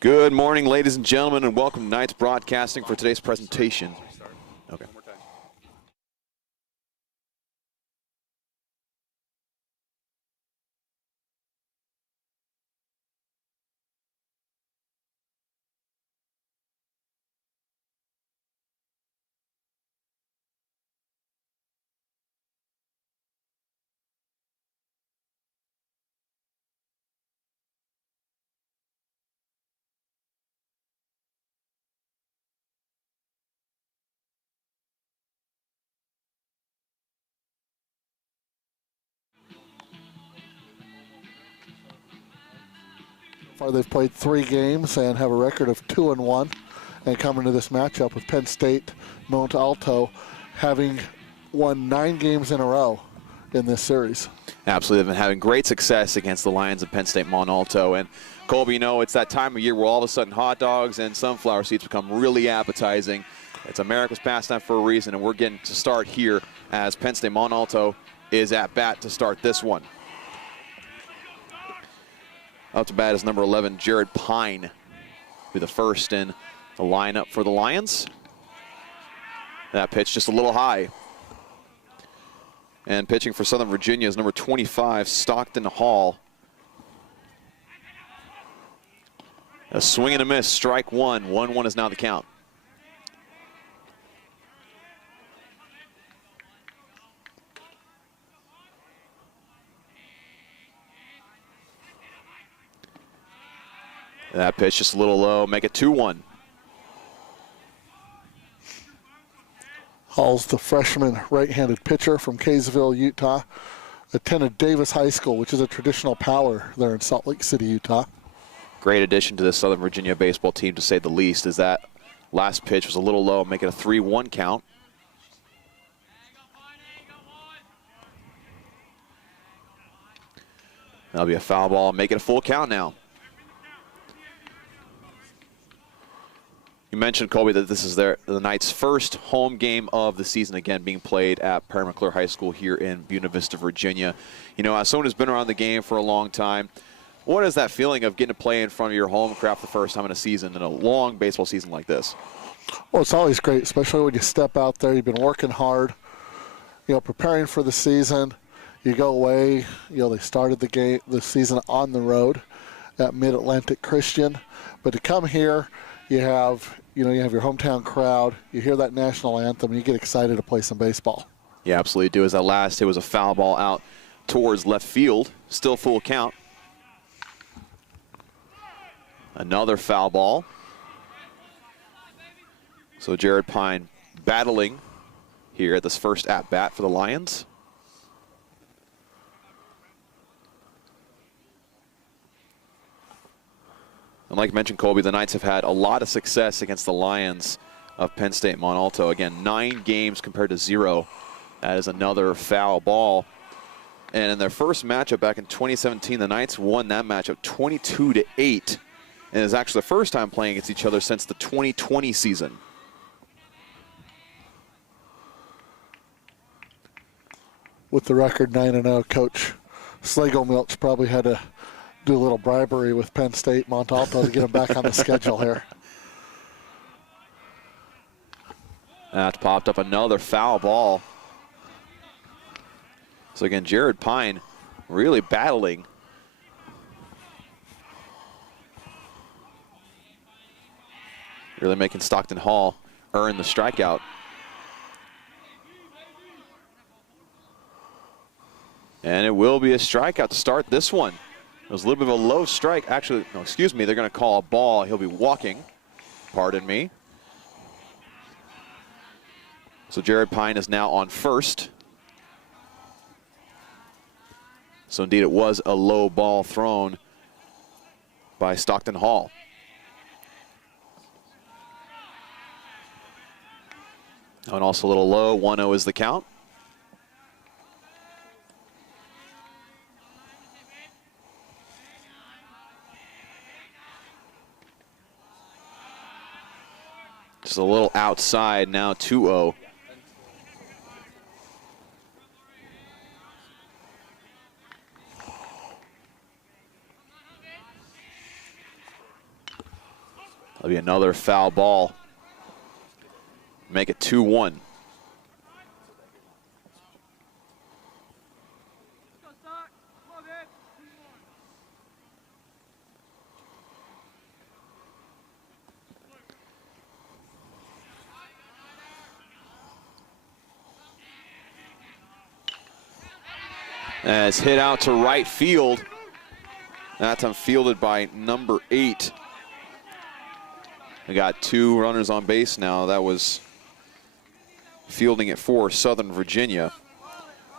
Good morning, ladies and gentlemen, and welcome to Knights Broadcasting for today's presentation. Okay. They've played 3 games and have a record of 2-1, and come into this matchup with Penn State, Mont, Alto, having won 9 games in a row in this series. Absolutely, they've been having great success against the Lions of Penn State, Mont, Alto, and Colby, you know, it's that time of year where all of a sudden hot dogs and sunflower seeds become really appetizing. It's America's pastime for a reason, and we're getting to start here as Penn State, Mont, Alto is at bat to start this one. Up to bat is number 11, Jared Pine, be the first in the lineup for the Lions. That pitch just a little high. And pitching for Southern Virginia is number 25, Stockton Hall. A swing and a miss, strike one. 1-1 is now the count. That pitch just a little low, make it 2-1. Hall's the freshman right-handed pitcher from Kaysville, Utah. Attended Davis High School, which is a traditional power there in Salt Lake City, Utah. Great addition to the Southern Virginia baseball team, to say the least, as that last pitch was a little low, make it a 3-1 count. That'll be a foul ball, make it a full count now. You mentioned, Colby, that this is the Knights' first home game of the season, again being played at Perry McClure High School here in Buena Vista, Virginia. You know, as someone who's been around the game for a long time, what is that feeling of getting to play in front of your home crowd for the first time in a season, in a long baseball season like this? Well, it's always great, especially when you step out there. You've been working hard, you know, preparing for the season. You go away, you know, they started the season on the road at Mid-Atlantic Christian. But to come here, you have your hometown crowd, you hear that national anthem, and you get excited to play some baseball. Yeah, absolutely do. As that last hit was a foul ball out towards left field, still full count. Another foul ball. So Jared Pine battling here at this first at-bat for the Lions. And like mentioned, Colby, the Knights have had a lot of success against the Lions of Penn State Mont Alto. Again, 9 games compared to 0. That is another foul ball. And in their first matchup back in 2017, the Knights won that matchup 22-8. And it's actually the first time playing against each other since the 2020 season. With the record 9-0, Coach Slagle-Milch probably had to do a little bribery with Penn State, Mont Alto to get them back on the schedule here. That popped up another foul ball. So again, Jared Pine really battling. Really making Stockton Hall earn the strikeout. And it will be a strikeout to start this one. It was a little bit of a low strike. Actually, no, excuse me, they're going to call a ball. He'll be walking. Pardon me. So Jared Pine is now on first. So indeed, it was a low ball thrown by Stockton Hall. And also a little low. 1-0 is the count. Just a little outside, now 2-0. another foul ball. Make it 2-1. As hit out to right field. That time fielded by number 8. We got 2 runners on base now. That was fielding it for Southern Virginia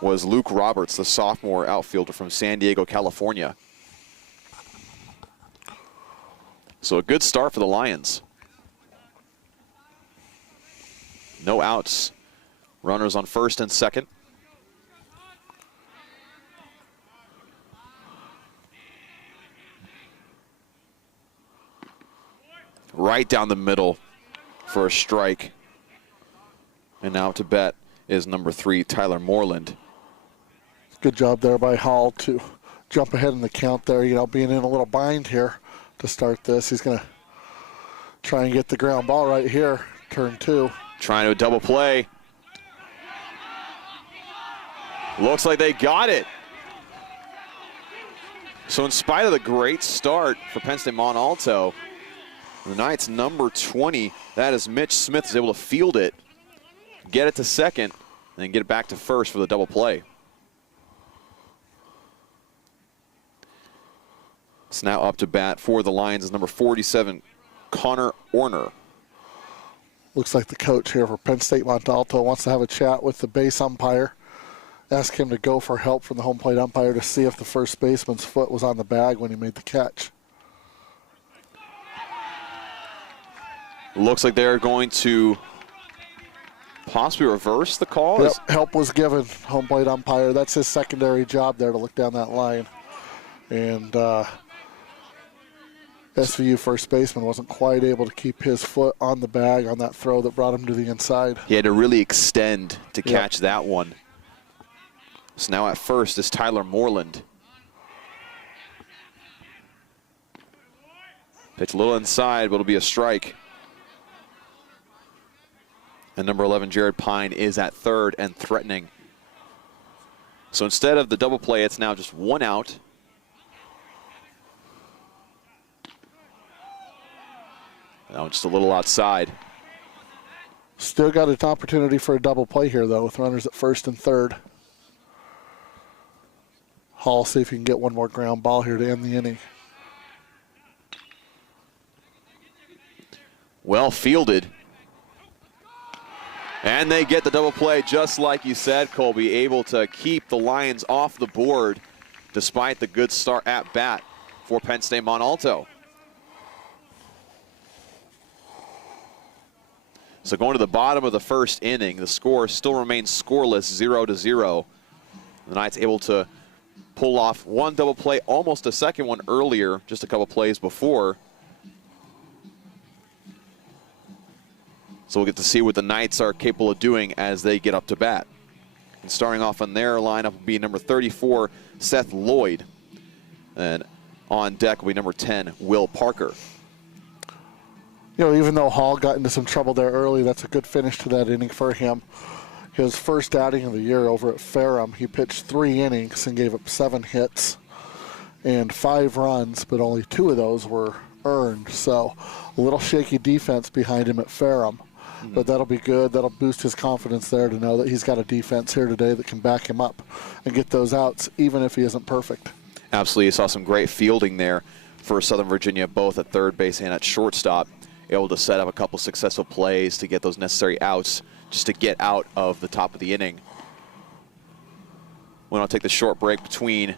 was Luke Roberts, the sophomore outfielder from San Diego, California. So a good start for the Lions. No outs. Runners on first and second. Right down the middle for a strike. And now to bat is number 3, Tyler Moreland. Good job there by Hall to jump ahead in the count there, you know, being in a little bind here to start this. He's going to try and get the ground ball right here, turn 2. Trying to double play. Looks like they got it. So in spite of the great start for Penn State Mont Alto, the Knights number 20, that is Mitch Smith, is able to field it, get it to second, and then get it back to first for the double play. It's now up to bat for the Lions is number 47, Connor Orner. Looks like the coach here for Penn State Mont Alto wants to have a chat with the base umpire. Ask him to go for help from the home plate umpire to see if the first baseman's foot was on the bag when he made the catch. Looks like they're going to possibly reverse the call. Yep, help was given, home plate umpire. That's his secondary job there to look down that line. And SVU first baseman wasn't quite able to keep his foot on the bag on that throw that brought him to the inside. He had to really extend to catch that one. So now at first is Tyler Moreland. Pitch a little inside, but it'll be a strike. And number 11, Jared Pine, is at third and threatening. So instead of the double play, it's now just 1 out. Now just a little outside. Still got an opportunity for a double play here, though, with runners at first and third. Hall, see if he can get one more ground ball here to end the inning. Well fielded. And they get the double play just like you said, Colby, able to keep the Lions off the board despite the good start at bat for Penn State Mont Alto. So going to the bottom of the first inning, the score still remains scoreless, 0-0. The Knights able to pull off one double play, almost a second one earlier, just a couple plays before. So we'll get to see what the Knights are capable of doing as they get up to bat. And starting off on their lineup will be number 34, Seth Lloyd. And on deck will be number 10, Will Parker. You know, even though Hall got into some trouble there early, that's a good finish to that inning for him. His first outing of the year over at Ferrum, he pitched 3 innings and gave up 7 hits and 5 runs, but only 2 of those were earned. So a little shaky defense behind him at Ferrum. But that'll be good. That'll boost his confidence there to know that he's got a defense here today that can back him up and get those outs, even if he isn't perfect. Absolutely. You saw some great fielding there for Southern Virginia, both at third base and at shortstop. Able to set up a couple successful plays to get those necessary outs just to get out of the top of the inning. We're going to take the short break between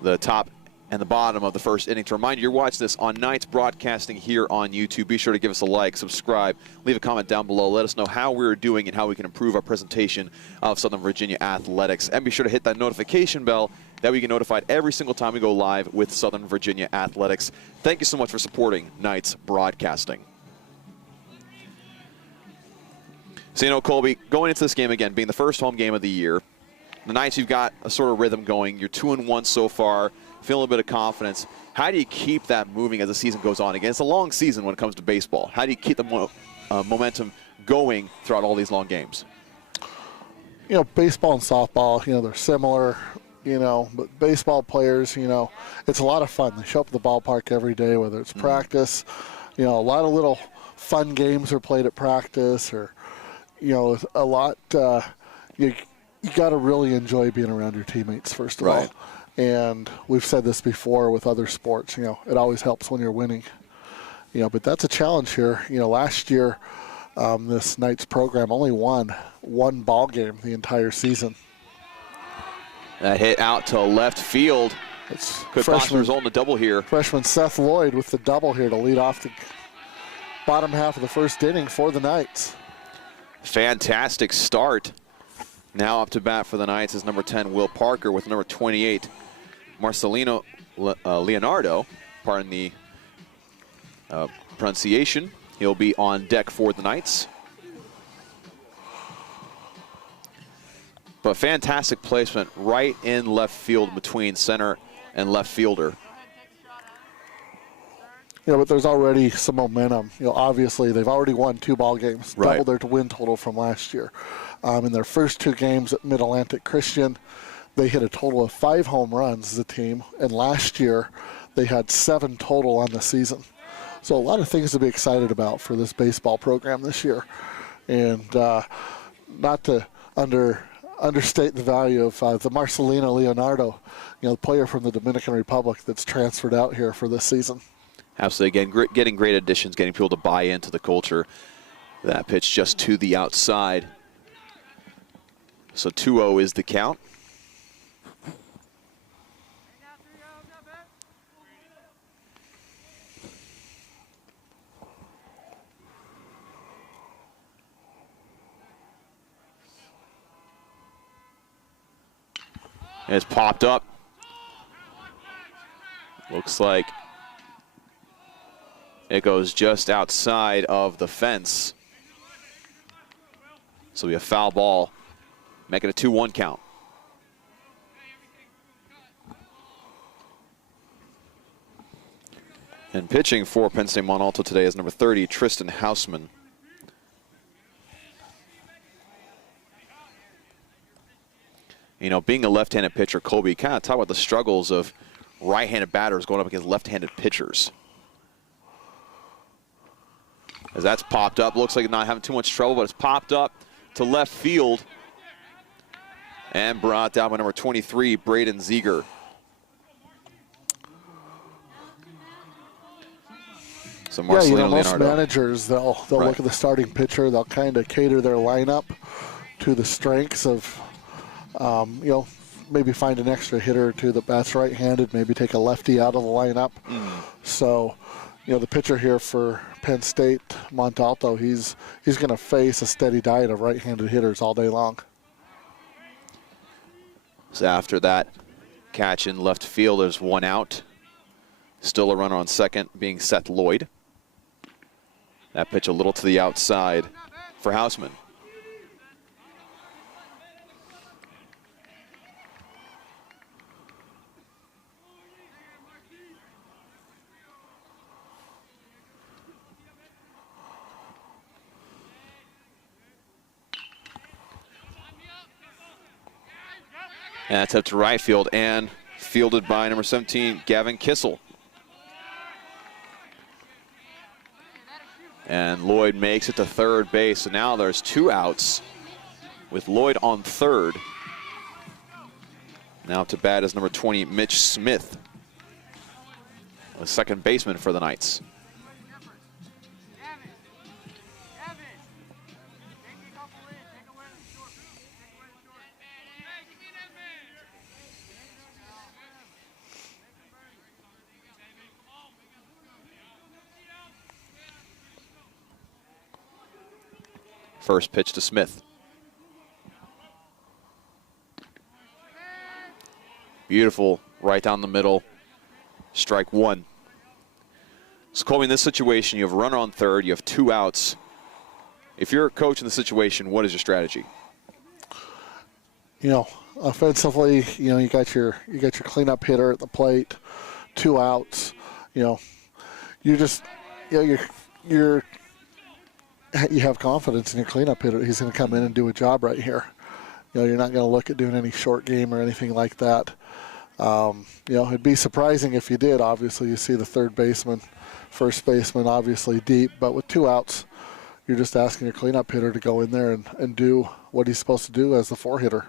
the top and the bottom of the first inning. To remind you, you're watching this on Knights Broadcasting here on YouTube. Be sure to give us a like, subscribe, leave a comment down below. Let us know how we're doing and how we can improve our presentation of Southern Virginia athletics. And be sure to hit that notification bell that we get notified every single time we go live with Southern Virginia athletics. Thank you so much for supporting Knights Broadcasting. So, you know, Colby, going into this game again, being the first home game of the year, the Knights, you've got a sort of rhythm going. You're 2-1 so far. feeling a bit of confidence. How do you keep that moving as the season goes on? Again, it's a long season when it comes to baseball. How do you keep the momentum going throughout all these long games? You know, baseball and softball, you know, they're similar, you know, but baseball players, you know, it's a lot of fun. They show up at the ballpark every day, whether it's practice, you know, a lot of little fun games are played at practice, or, you know, a lot, you got to really enjoy being around your teammates, first of all. And we've said this before with other sports, you know, it always helps when you're winning. You know, but that's a challenge here. You know, last year, this Knights program only won one ball game the entire season. That hit out to left field. Could possibly result in a double here. Freshman Seth Lloyd with the double here to lead off the bottom half of the first inning for the Knights. Fantastic start. Now up to bat for the Knights is number 10, Will Parker, with number 28, Marcelino Leonardo. Pardon the pronunciation. He'll be on deck for the Knights. But fantastic placement right in left field between center and left fielder. Yeah, but there's already some momentum. You know, obviously they've already won 2 ball games, right. Double their win total from last year. In their first 2 games at Mid-Atlantic Christian, they hit a total of 5 home runs as a team, and last year they had 7 total on the season. So a lot of things to be excited about for this baseball program this year. And not to understate the value of the Marcelino Leonardo, you know, the player from the Dominican Republic that's transferred out here for this season. Absolutely. Again, getting great additions, getting people to buy into the culture. That pitch just to the outside. So 2-0 is the count. It's popped up. Looks like it goes just outside of the fence. So we have foul ball, making a 2-1 count. And pitching for Penn State Mont Alto today is number 30, Tristan Hausman. You know, being a left-handed pitcher, Colby, kind of talk about the struggles of right-handed batters going up against left-handed pitchers. As that's popped up, looks like not having too much trouble, but it's popped up to left field and brought down by number 23, Braden Ziegler. So Marcelino you know, most Leonardo. managers, they'll Right. look at the starting pitcher, they'll kind of cater their lineup to the strengths of, you know, maybe find an extra hitter or two that bats right-handed, maybe take a lefty out of the lineup. So, you know, the pitcher here for Penn State, Mont Alto, he's going to face a steady diet of right-handed hitters all day long. So after that catch in left field, there's 1 out. Still a runner on second, being Seth Lloyd. That pitch a little to the outside for Hausman. And that's up to right field and fielded by number 17, Gavin Kissel. And Lloyd makes it to third base. So now there's 2 outs with Lloyd on third. Now to bat is number 20, Mitch Smith, a second baseman for the Knights. First pitch to Smith. Beautiful, right down the middle. Strike 1. So Colby, in this situation, you have a runner on third, you have 2 outs. If you're a coach in the situation, what is your strategy? You know, Offensively, you got your cleanup hitter at the plate, 2 outs. You just you have confidence in your cleanup hitter. He's going to come in and do a job right here. You're not going to look at doing any short game or anything like that. It'd be surprising if you did. Obviously, you see the third baseman, first baseman, obviously deep, but with 2 outs, you're just asking your cleanup hitter to go in there and do what he's supposed to do as the 4 hitter.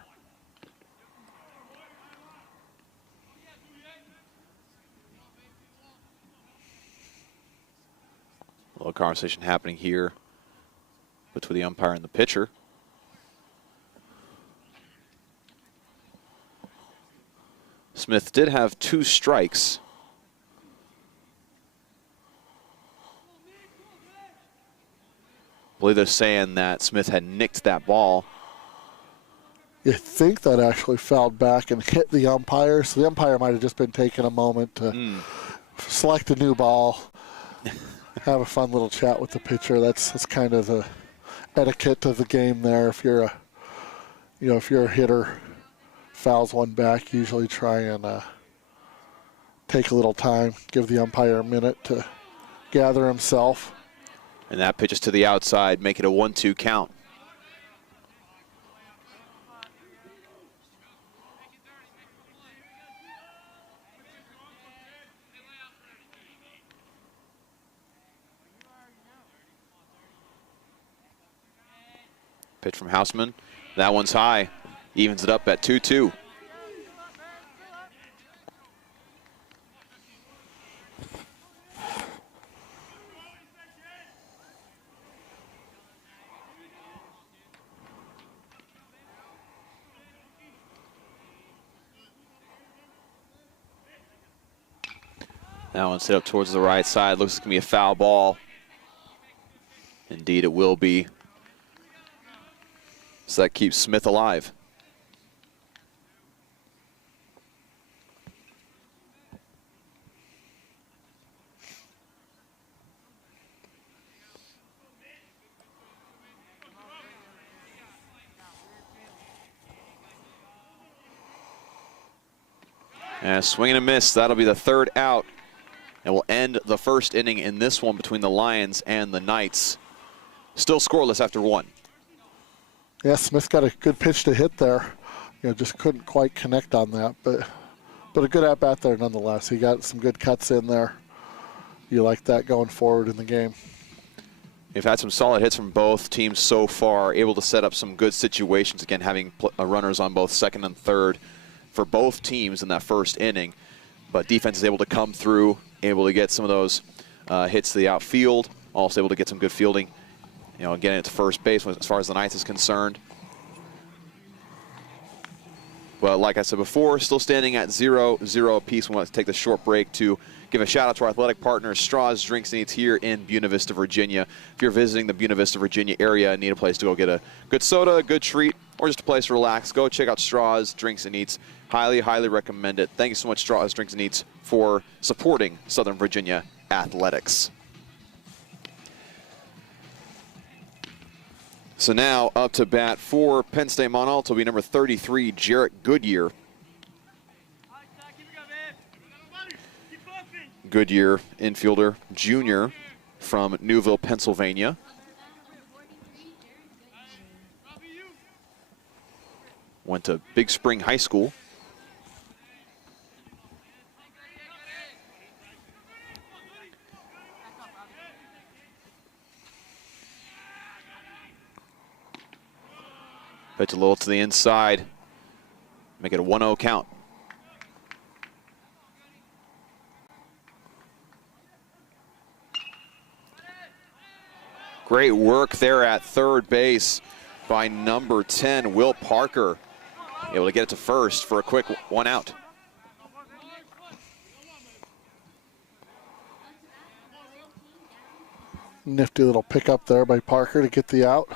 A little conversation happening here between the umpire and the pitcher. Smith did have 2 strikes. I believe they're saying that Smith had nicked that ball. You think that actually fouled back and hit the umpire, so the umpire might have just been taking a moment to select a new ball, have a fun little chat with the pitcher. That's kind of the etiquette of the game there. If you're a hitter, fouls one back, usually try and take a little time, give the umpire a minute to gather himself. And that pitches to the outside, make it a 1-2 count. Pitch from Houseman. That one's high. Evens it up at 2-2. That one's hit up towards the right side. Looks like it's going to be a foul ball. Indeed, it will be. So that keeps Smith alive. And swing and a miss. That'll be the 3rd out. And we'll end the 1st inning in this one between the Lions and the Knights. Still scoreless after 1. Yeah, Smith got a good pitch to hit there. Just couldn't quite connect on that, but a good at-bat there nonetheless. He got some good cuts in there. You like that going forward in the game. We've had some solid hits from both teams so far, able to set up some good situations. Again, having runners on both 2nd and 3rd for both teams in that 1st inning. But defense is able to come through, able to get some of those hits to the outfield, also able to get some good fielding. Getting it to first base as far as the Knights is concerned. But like I said before, still standing at 0-0 apiece. We want to take the short break to give a shout out to our athletic partners, Straws Drinks and Eats here in Buena Vista, Virginia. If you're visiting the Buena Vista, Virginia area and need a place to go get a good soda, a good treat, or just a place to relax, go check out Straws Drinks and Eats. Highly, highly recommend it. Thank you so much, Straws Drinks and Eats, for supporting Southern Virginia athletics. So now up to bat for Penn State Mont Alto will be number 33, Jarrett Goodyear. Goodyear, infielder, junior from Newville, Pennsylvania. Went to Big Spring High School. Pitch a little to the inside. Make it a 1-0 count. Great work there at 3rd base by number 10, Will Parker. Able to get it to first for a quick 1 out. Nifty little pickup there by Parker to get the out.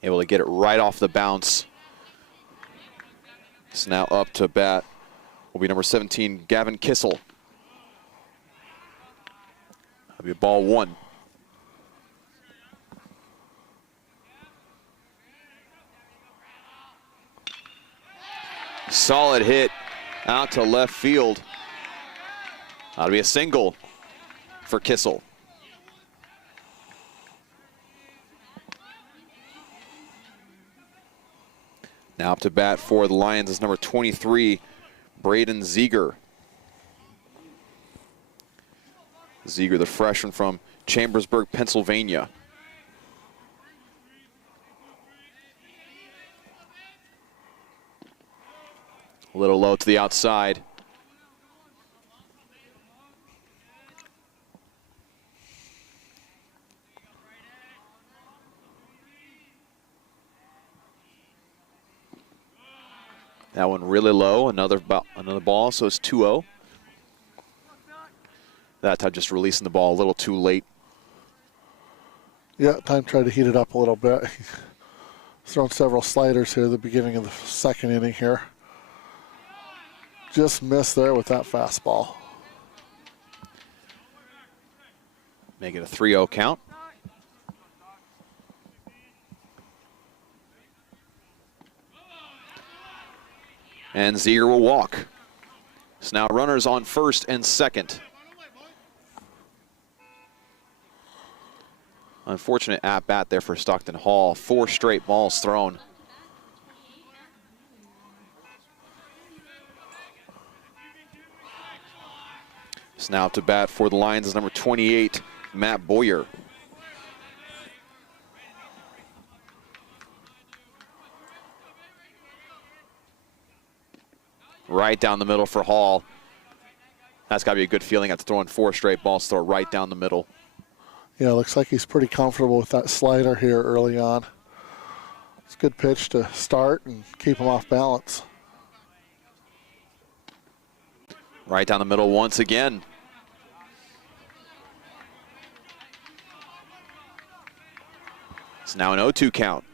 Able to get it right off the bounce. It's now up to bat will be number 17, Gavin Kissel. That'll be ball 1. Solid hit out to left field. That'll be a single for Kissel. Now up to bat for the Lions is number 23, Braden Ziegler. Ziegler, the freshman from Chambersburg, Pennsylvania. A little low to the outside. That one really low, another ball, so it's 2-0. That time just releasing the ball a little too late. Yeah, time tried to heat it up a little bit. He's thrown several sliders here at the beginning of the second inning here. Just missed there with that fastball. Make it a 3-0 count. And Ziegler will walk. So now runners on first and second. Unfortunate at-bat there for Stockton Hall. 4 straight balls thrown. So now up to bat for the Lions is number 28, Matt Boyer. Right down the middle for Hall. That's got to be a good feeling after throwing 4 straight balls, throw right down the middle. Yeah, looks like he's pretty comfortable with that slider here early on. It's a good pitch to start and keep him off balance. Right down the middle once again. It's now an 0-2 count.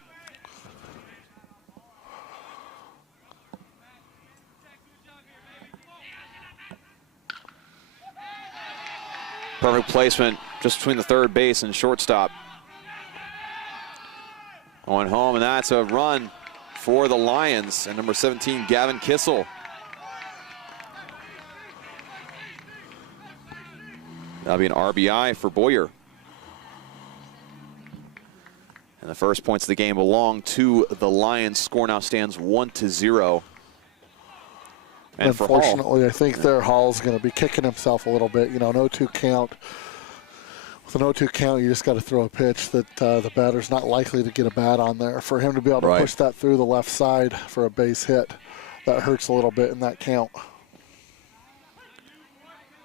Perfect placement just between the third base and shortstop. On home, and that's a run for the Lions and number 17, Gavin Kissel. That'll be an RBI for Boyer. And the first points of the game belong to the Lions. Score now stands 1-0. And unfortunately, I think their Hall's going to be kicking himself a little bit. You know, an 0-2 count. With an 0-2 count, you just got to throw a pitch that the batter's not likely to get a bat on there. For him to be able to push that through the left side for a base hit, that hurts a little bit in that count.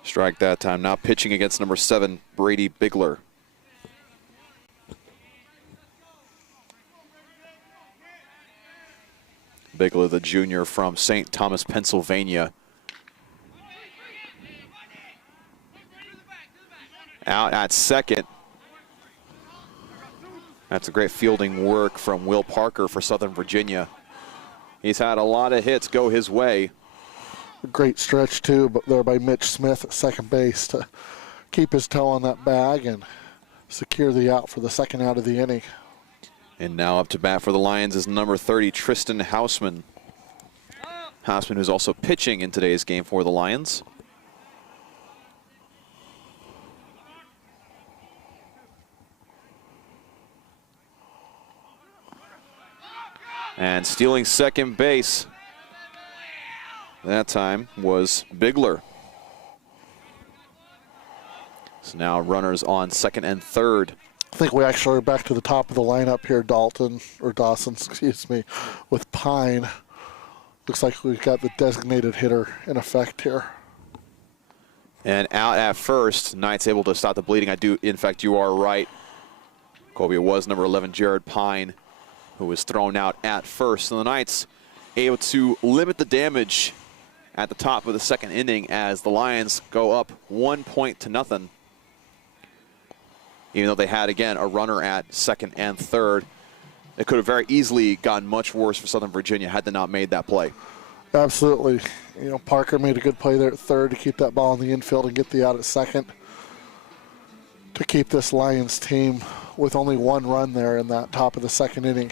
Strike that time. Now pitching against number 7, Brady Bigler. Bigler, the junior from St. Thomas, Pennsylvania. Out at second. That's a great fielding work from Will Parker for Southern Virginia. He's had a lot of hits go his way. A great stretch, too, but there by Mitch Smith at second base to keep his toe on that bag and secure the out for the second out of the inning. And now up to bat for the Lions is number 30, Tristan Hausman. Hausman, who's also pitching in today's game for the Lions. And stealing second base that time was Bigler. So now runners on second and third. I think we actually are back to the top of the lineup here, Dawson, excuse me, with Pine. Looks like we've got the designated hitter in effect here. And out at first, Knight's able to stop the bleeding. In fact, you are right. Colby, it was number 11, Jared Pine, who was thrown out at first. And the Knights able to limit the damage at the top of the second inning as the Lions go up 1-0. Even though they had, again, a runner at second and third. It could have very easily gotten much worse for Southern Virginia had they not made that play. Absolutely. You know, Parker made a good play there at third to keep that ball in the infield and get the out at second to keep this Lions team with only 1 run there in that top of the second inning.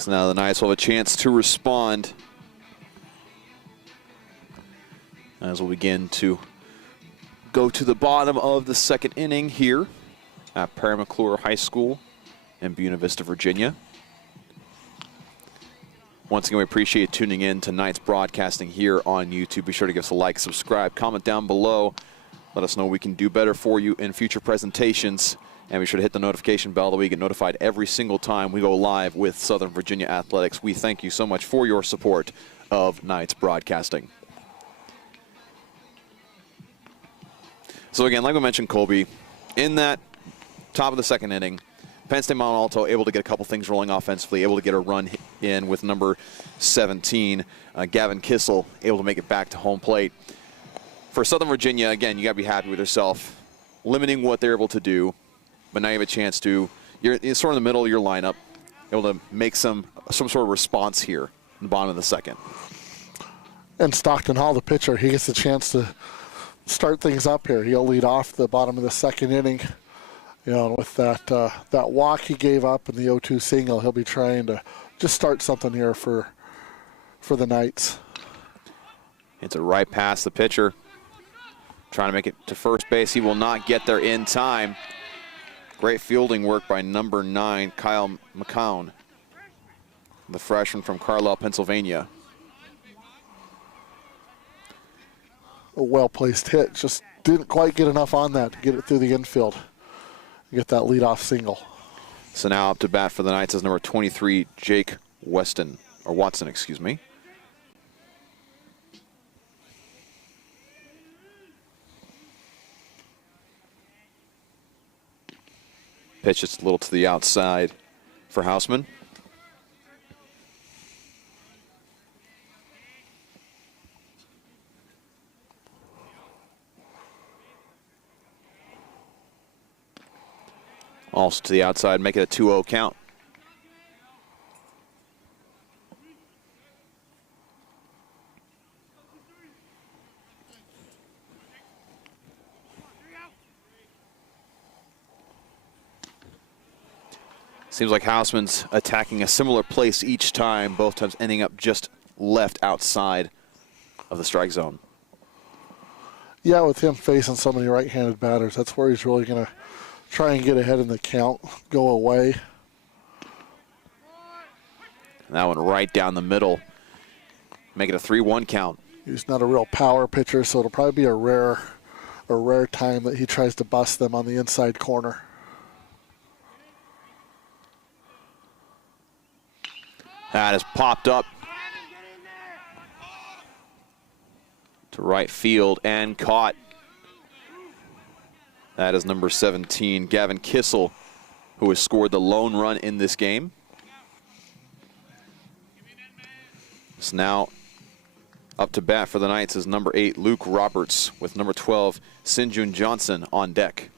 So now the Knights will have a chance to respond as we'll begin to go to the bottom of the second inning here at Perry McClure High School in Buena Vista, Virginia. Once again, we appreciate you tuning in to Knights Broadcasting here on YouTube. Be sure to give us a like, subscribe, comment down below. Let us know we can do better for you in future presentations. And be sure to hit the notification bell that we get notified every single time we go live with Southern Virginia Athletics. We thank you so much for your support of Knights Broadcasting. So again, like we mentioned, Colby, in that top of the second inning, Penn State Mont Alto able to get a couple things rolling offensively, able to get a run in with number 17, Gavin Kissel, able to make it back to home plate. For Southern Virginia, again, you got to be happy with yourself, limiting what they're able to do, but now you have a chance to, you're sort of in the middle of your lineup, able to make some sort of response here in the bottom of the second. And Stockton Hall, the pitcher, he gets a chance to start things up here. He'll lead off the bottom of the second inning. You know, with that walk he gave up in the 0-2 single, he'll be trying to just start something here for the Knights. It's a right past the pitcher, trying to make it to first base. He will not get there in time. Great fielding work by number 9, Kyle McCown, the freshman from Carlisle, Pennsylvania. A well-placed hit, just didn't quite get enough on that to get it through the infield. Get that leadoff single. So now up to bat for the Knights is number 23, Jake Watson, excuse me. Pitch just a little to the outside for Houseman. Also to the outside, make it a 2-0 count. Seems like Houseman's attacking a similar place each time, both times ending up just left outside of the strike zone. Yeah, with him facing so many right-handed batters, that's where he's really going to try and get ahead in the count, go away. And that one right down the middle. Make it a 3-1 count. He's not a real power pitcher, so it'll probably be a rare time that he tries to bust them on the inside corner. That has popped up to right field and caught. That is number 17, Gavin Kissel, who has scored the lone run in this game. So now up to bat for the Knights is number 8, Luke Roberts, with number 12, Sinjun Johnson on deck.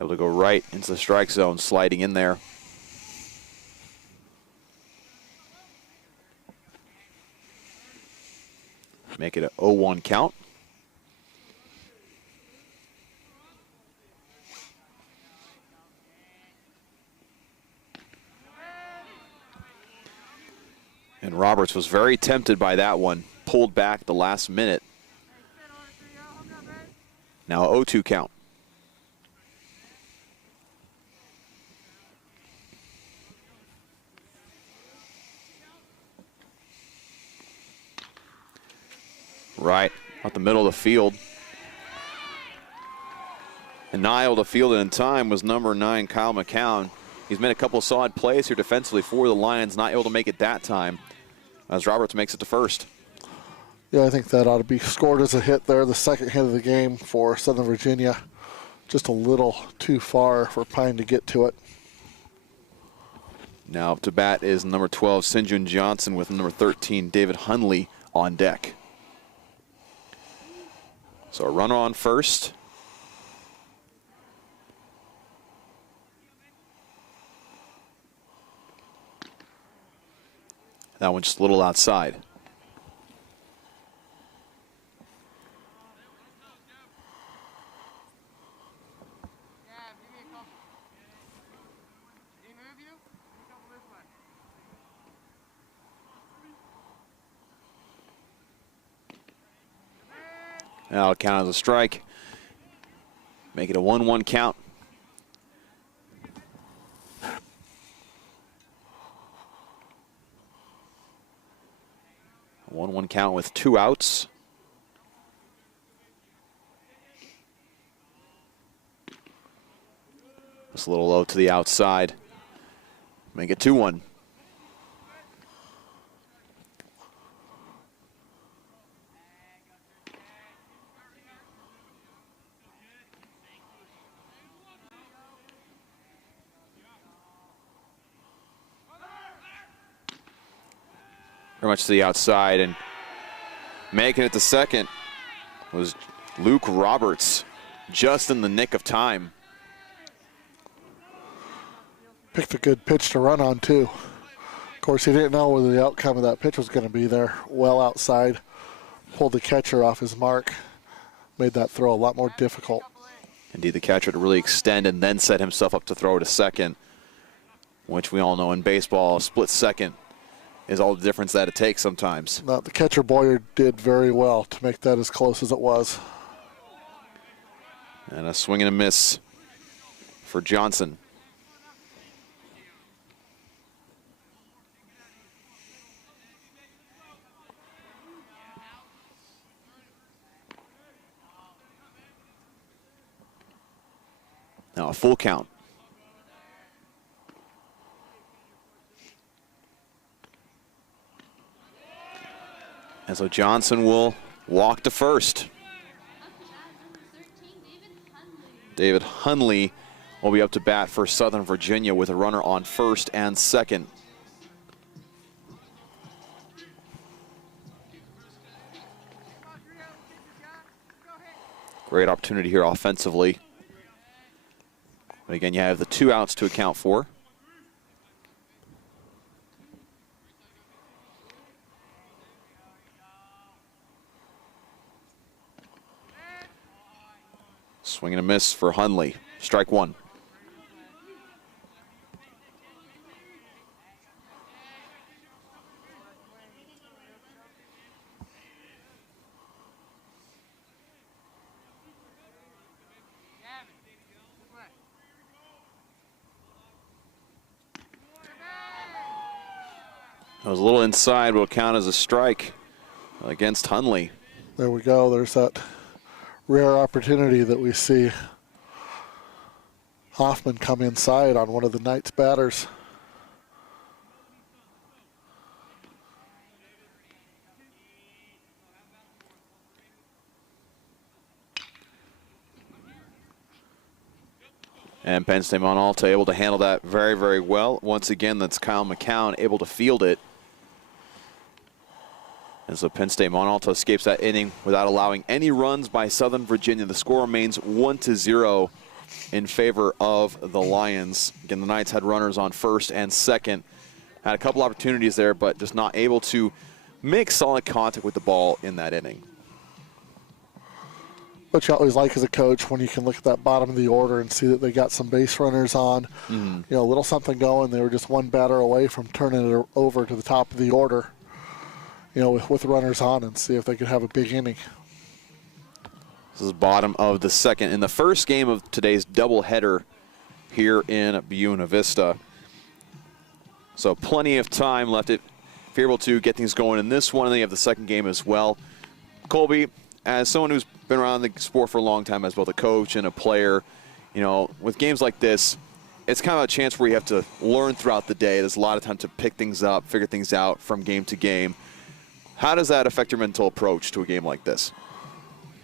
Able to go right into the strike zone, sliding in there. Make it an 0-1 count. And Roberts was very tempted by that one, pulled back the last minute. Now a 0-2 count. Right out the middle of the field. And not able to field it in time was number 9, Kyle McCown. He's made a couple of solid plays here defensively for the Lions, not able to make it that time as Roberts makes it to first. Yeah, I think that ought to be scored as a hit there, the second hit of the game for Southern Virginia. Just a little too far for Pine to get to it. Now up to bat is number 12, Sinjun Johnson, with number 13, David Hunley on deck. So a runner on first. That one just a little outside. Now it'll count as a strike. Make it a 1-1 count. A 1-1 count with 2 outs. Just a little low to the outside. Make it 2-1. Very much to the outside, and making it to second was Luke Roberts, just in the nick of time. Picked a good pitch to run on, too. Of course, he didn't know whether the outcome of that pitch was going to be there. Well outside, pulled the catcher off his mark, made that throw a lot more difficult. Indeed, the catcher to really extend and then set himself up to throw to second, which we all know in baseball, a split second is all the difference that it takes sometimes. No, the catcher Boyer did very well to make that as close as it was. And a swing and a miss for Johnson. Now a full count. And so Johnson will walk to first. David Hunley will be up to bat for Southern Virginia with a runner on first and second. Great opportunity here offensively. But again, you have the 2 outs to account for. Swing and a miss for Hunley. Strike 1. That was a little inside, will count as a strike against Hunley. There we go. There's that rare opportunity that we see Hoffman come inside on one of the Knights batters. And Penn State Mont Alto able to handle that very, very well. Once again, that's Kyle McCown able to field it. And so Penn State Mont Alto escapes that inning without allowing any runs by Southern Virginia. The score remains 1-0 in favor of the Lions. Again, the Knights had runners on first and second. Had a couple opportunities there, but just not able to make solid contact with the ball in that inning. What you always like as a coach when you can look at that bottom of the order and see that they got some base runners on, you know, a little something going. They were just one batter away from turning it over to the top of the order, you know, with runners on, and see if they could have a big inning. This is bottom of the second in the first game of today's doubleheader here in Buena Vista. So plenty of time left if you're able to get things going in this one, and then you have the second game as well. Colby, as someone who's been around the sport for a long time as both a coach and a player, you know, with games like this, it's kind of a chance where you have to learn throughout the day. There's a lot of time to pick things up, figure things out from game to game. How does that affect your mental approach to a game like this?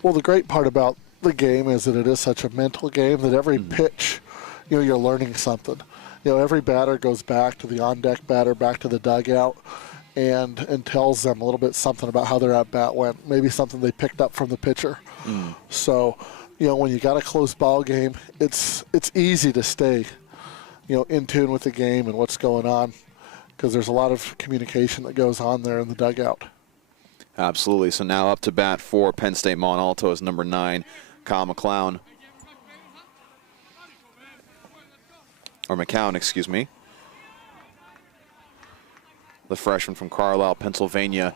Well, the great part about the game is that it is such a mental game that every pitch, you know, you're learning something. You know, every batter goes back to the on-deck batter, back to the dugout, and tells them a little bit something about how their at-bat went, maybe something they picked up from the pitcher. So, you know, when you got a close ball game, it's easy to stay, you know, in tune with the game and what's going on. because there's a lot of communication that goes on there in the dugout. Absolutely. So now up to bat for Penn State Mont Alto is number 9, Kyle McClown. Or McCown, excuse me. The freshman from Carlisle, Pennsylvania.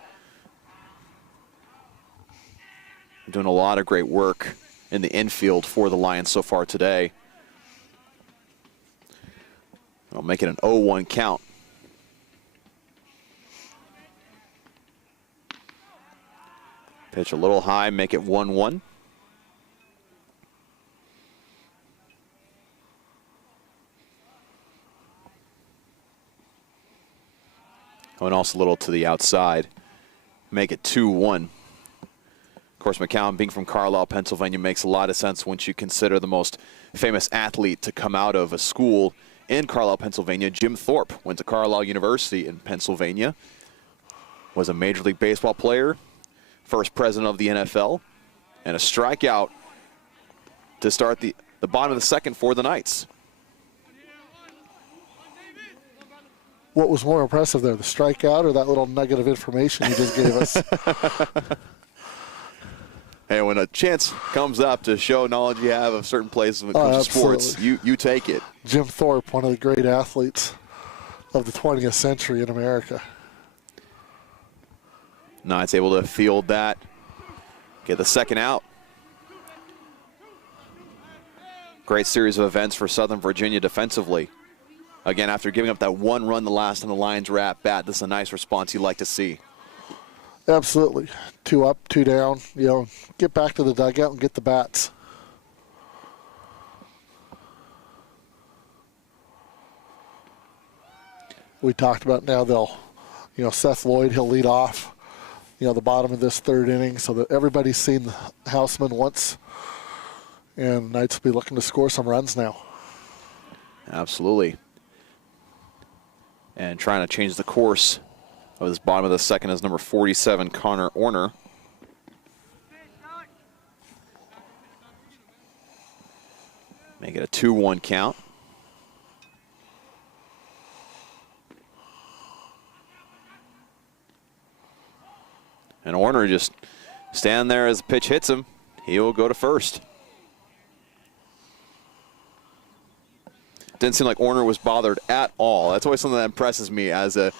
Doing a lot of great work in the infield for the Lions so far today. I'll make it an 0-1 count. Pitch a little high, make it 1-1. And also a little to the outside, make it 2-1. Of course, McCown, being from Carlisle, Pennsylvania, makes a lot of sense once you consider the most famous athlete to come out of a school in Carlisle, Pennsylvania. Jim Thorpe went to Carlisle University in Pennsylvania, was a Major League Baseball player, first president of the NFL, and a strikeout to start the bottom of the second for the Knights. What was more impressive there, the strikeout or that little nugget of information you just gave us? Hey, when a chance comes up to show knowledge you have of certain places when it comes to sports, you take it. Jim Thorpe, one of the great athletes of the 20th century in America. Knights able to field that, get the second out. Great series of events for Southern Virginia defensively. Again, after giving up that one run the last time the Lions were at bat, this is a nice response you like to see. Absolutely. 2 up, 2 down. You know, get back to the dugout and get the bats. We talked about now Seth Lloyd, he'll lead off, the bottom of this 3rd inning so that everybody's seen the Houseman once. And Knights will be looking to score some runs now. Absolutely. And trying to change the course of this bottom of the second is number 47, Connor Orner. Make it a 2-1 count. And Orner just standing there as the pitch hits him. He will go to first. Didn't seem like Orner was bothered at all. That's always something that impresses me as an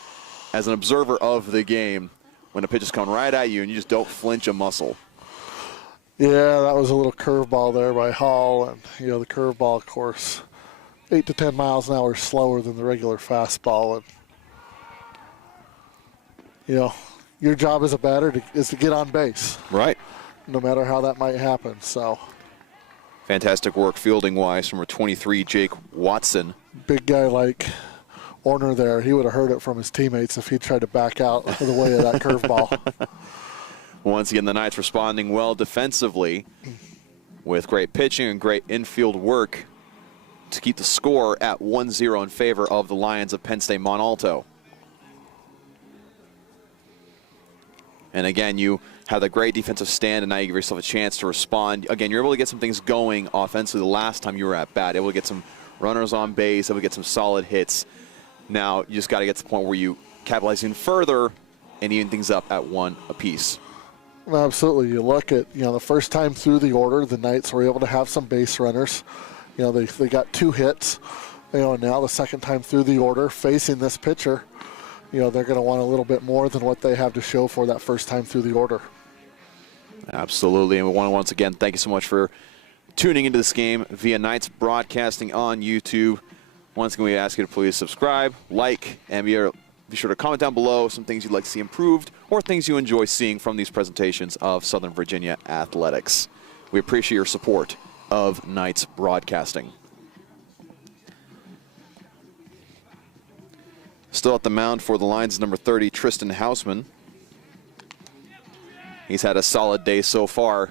observer of the game, when a pitch is coming right at you and you just don't flinch a muscle. Yeah, that was a little curveball there by Hall, and the curveball, of course, 8 to 10 miles an hour slower than the regular fastball, and your job as a batter is to get on base. Right. No matter how that might happen. So. Fantastic work fielding-wise from number 23, Jake Watson. Big guy like Orner there, he would have heard it from his teammates if he tried to back out of the way of that curveball. Once again, the Knights responding well defensively with great pitching and great infield work to keep the score at 1-0 in favor of the Lions of Penn State Mont Alto. And again, you have the great defensive stand, and now you give yourself a chance to respond. Again, you're able to get some things going offensively the last time you were at bat, able to get some runners on base, able to get some solid hits. Now you just got to get to the point where you capitalize even further and even things up at 1 apiece. Absolutely. You look at, the first time through the order, the Knights were able to have some base runners. They got 2 hits. And now the second time through the order, facing this pitcher, they're going to want a little bit more than what they have to show for that first time through the order. Absolutely. And we want to once again thank you so much for tuning into this game via Knights Broadcasting on YouTube. Once again, we ask you to please subscribe, like, and be sure to comment down below some things you'd like to see improved or things you enjoy seeing from these presentations of Southern Virginia athletics. We appreciate your support of Knights Broadcasting. Still at the mound for the Lions, number 30, Tristan Houseman. He's had a solid day so far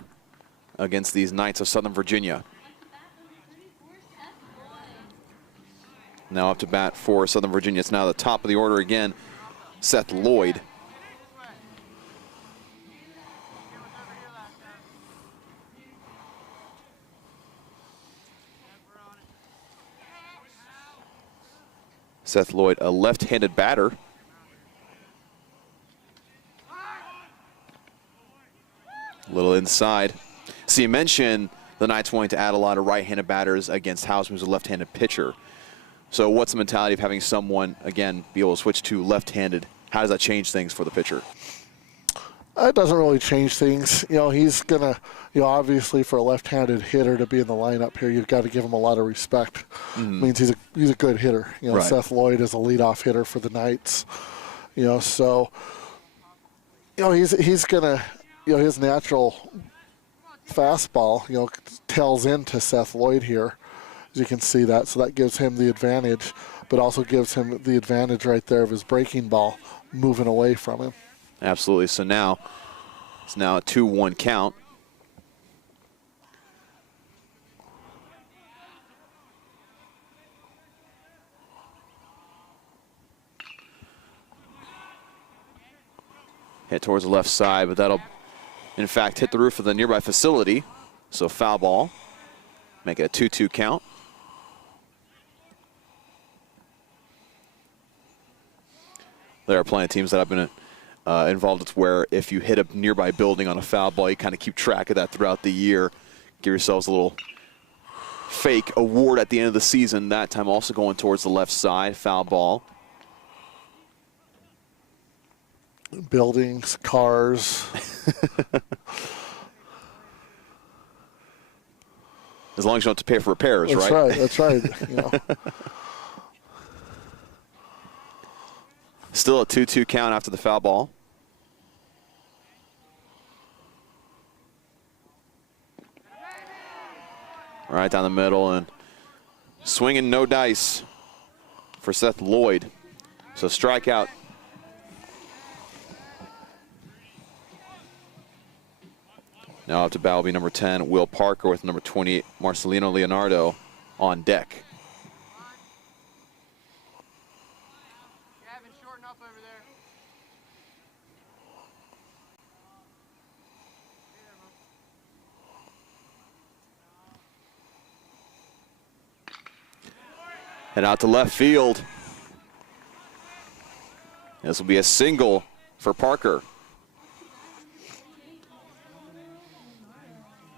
against these Knights of Southern Virginia. Now up to bat for Southern Virginia. It's now the top of the order again, Seth Lloyd. Seth Lloyd, a left-handed batter. A little inside. So you mentioned the Knights wanting to add a lot of right-handed batters against Hausman, who's a left-handed pitcher. So what's the mentality of having someone, again, be able to switch to left-handed? How does that change things for the pitcher? It doesn't really change things. You know, he's going to, you know, obviously for a left-handed hitter to be in the lineup here, you've got to give him a lot of respect. It means he's a good hitter. You know, Right. Seth Lloyd is a leadoff hitter for the Knights. You know, so, you know, he's going to, you know, his natural fastball, you know, tails into Seth Lloyd here, as you can see that. So that gives him the advantage, but also gives him the advantage right there of his breaking ball moving away from him. Absolutely. So now it's now a 2-1 count. Hit towards the left side, but that'll, in fact, hit the roof of the nearby facility. So foul ball. Make it a 2-2 count. There are plenty of teams that have been involved with where if you hit a nearby building on a foul ball, you kind of keep track of that throughout the year. Give yourselves a little fake award at the end of the season. That time also going towards the left side, foul ball. Buildings, cars. As long as you don't have to pay for repairs, That's right? right. That's right. You know. Still a 2-2 count after the foul ball. Right down the middle and swinging no dice for Seth Lloyd. So strikeout. Now up to bat will be number 10, Will Parker, with number 28, Marcelino Leonardo on deck. And out to left field. This will be a single for Parker.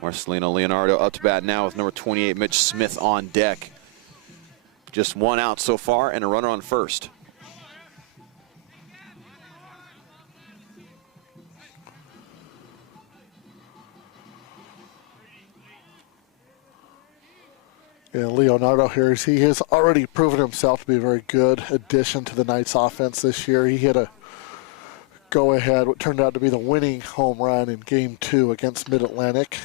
Marcelino Leonardo up to bat now with number 28, Mitch Smith, on deck. Just one out so far and a runner on first. Yeah, Leonardo here, he has already proven himself to be a very good addition to the Knights offense this year. He hit a go-ahead, what turned out to be the winning home run in Game 2 against Mid-Atlantic.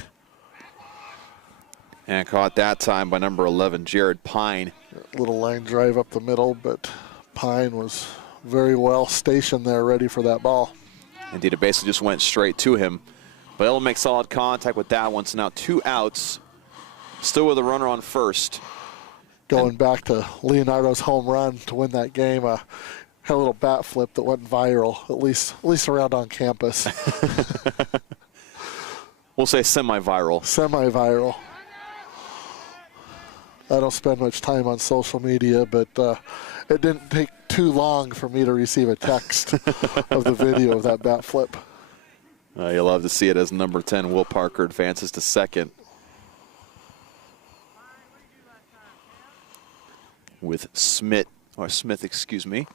And caught that time by number 11, Jared Pine. Little line drive up the middle, but Pine was very well stationed there, ready for that ball. Indeed, it basically just went straight to him. But he'll make solid contact with that one. So now 2 outs. Still with a runner on first. Going back to Leonardo's home run to win that game, had a little bat flip that went viral, at least around on campus. We'll say semi-viral. Semi-viral. I don't spend much time on social media, but it didn't take too long for me to receive a text of the video of that bat flip. You'll love to see it as number 10, Will Parker, advances to second. With Smith, excuse me.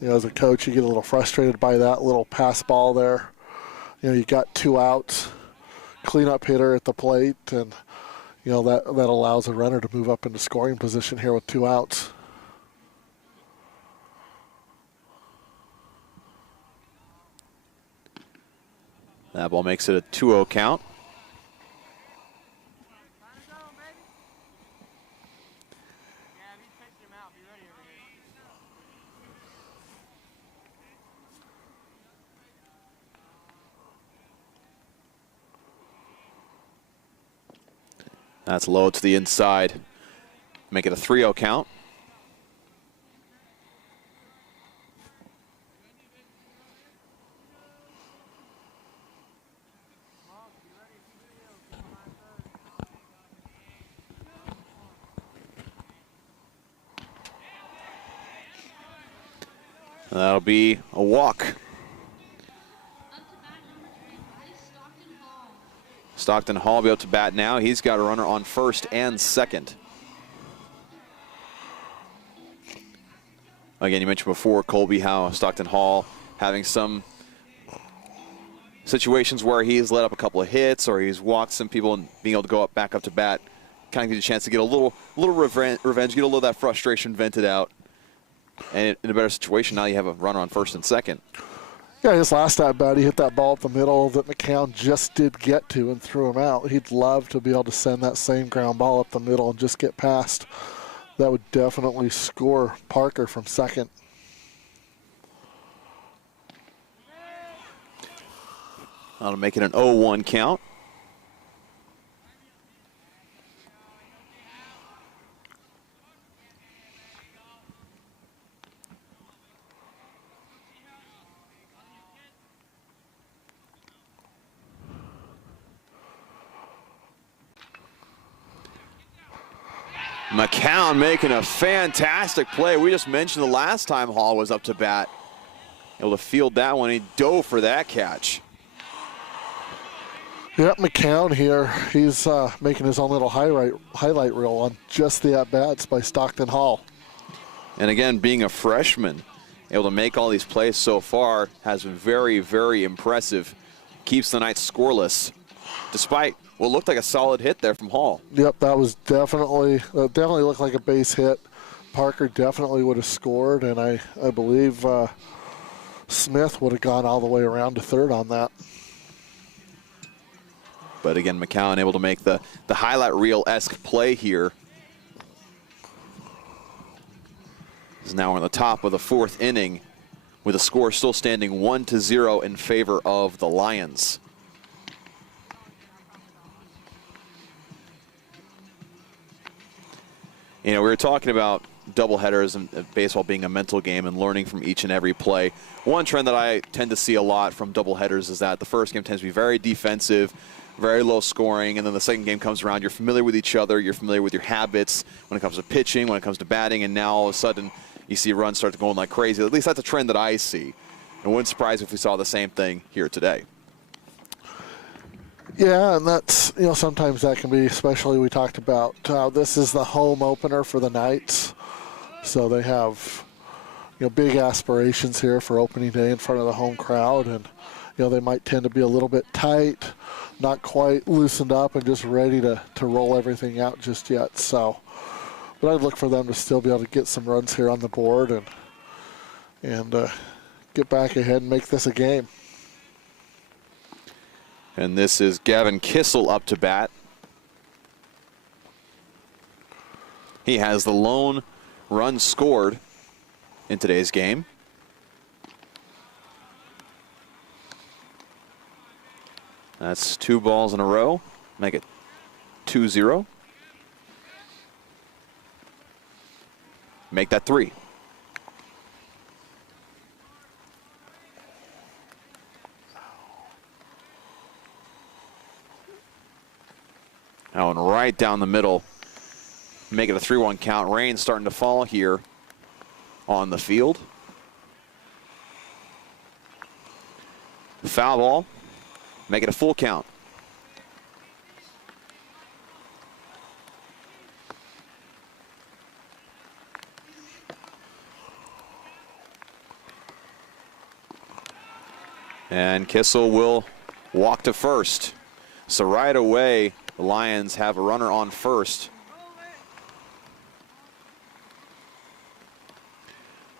You know, as a coach, you get a little frustrated by that little pass ball there. You know, you got 2 outs, cleanup hitter at the plate, and you know that allows a runner to move up into scoring position here with 2 outs. That ball makes it a 2-0 count. That's low to the inside. Make it a 3-0 count. That'll be a walk. Stockton Hall will be up to bat now. He's got a runner on first and second. Again, you mentioned before, Colby, how Stockton Hall having some situations where he's let up a couple of hits or he's walked some people, and being able to go back up to bat kind of gives you a chance to get a little revenge, get a little of that frustration vented out. And in a better situation, now you have a runner on first and second. Yeah, his last at bat, he hit that ball up the middle that McCown just did get to and threw him out. He'd love to be able to send that same ground ball up the middle and just get past. That would definitely score Parker from second. That'll make it an 0-1 count. McCown making a fantastic play. We just mentioned the last time Hall was up to bat. Able to field that one. He dove for that catch. Yep, McCown here. He's making his own little highlight reel on just the at-bats by Stockton Hall. And again, being a freshman, able to make all these plays so far has been very, very impressive. Keeps the Knights scoreless, despite what looked like a solid hit there from Hall. Yep, that was definitely looked like a base hit. Parker definitely would have scored, and I believe Smith would have gone all the way around to third on that. But again, McCown able to make the highlight reel-esque play here. Is now on the top of the fourth inning, with the score still standing 1-0 in favor of the Lions. You know, we were talking about doubleheaders and baseball being a mental game and learning from each and every play. One trend that I tend to see a lot from doubleheaders is that the first game tends to be very defensive, very low scoring, and then the second game comes around, you're familiar with each other, you're familiar with your habits when it comes to pitching, when it comes to batting, and now all of a sudden you see runs start going like crazy. At least that's a trend that I see. It wouldn't surprise me if we saw the same thing here today. Yeah, and that's, you know, sometimes that can be, especially we talked about this is the home opener for the Knights. So they have, you know, big aspirations here for opening day in front of the home crowd, and, you know, they might tend to be a little bit tight, not quite loosened up and just ready to roll everything out just yet. So, but I'd look for them to still be able to get some runs here on the board and get back ahead and make this a game. And this is Gavin Kissel up to bat. He has the lone run scored in today's game. That's 2 balls in a row. Make it 2-0. Make that 3. Now and right down the middle. Make it a 3-1 count. Rain starting to fall here on the field. Foul ball. Make it a full count. And Kissel will walk to first. So right away, the Lions have a runner on first.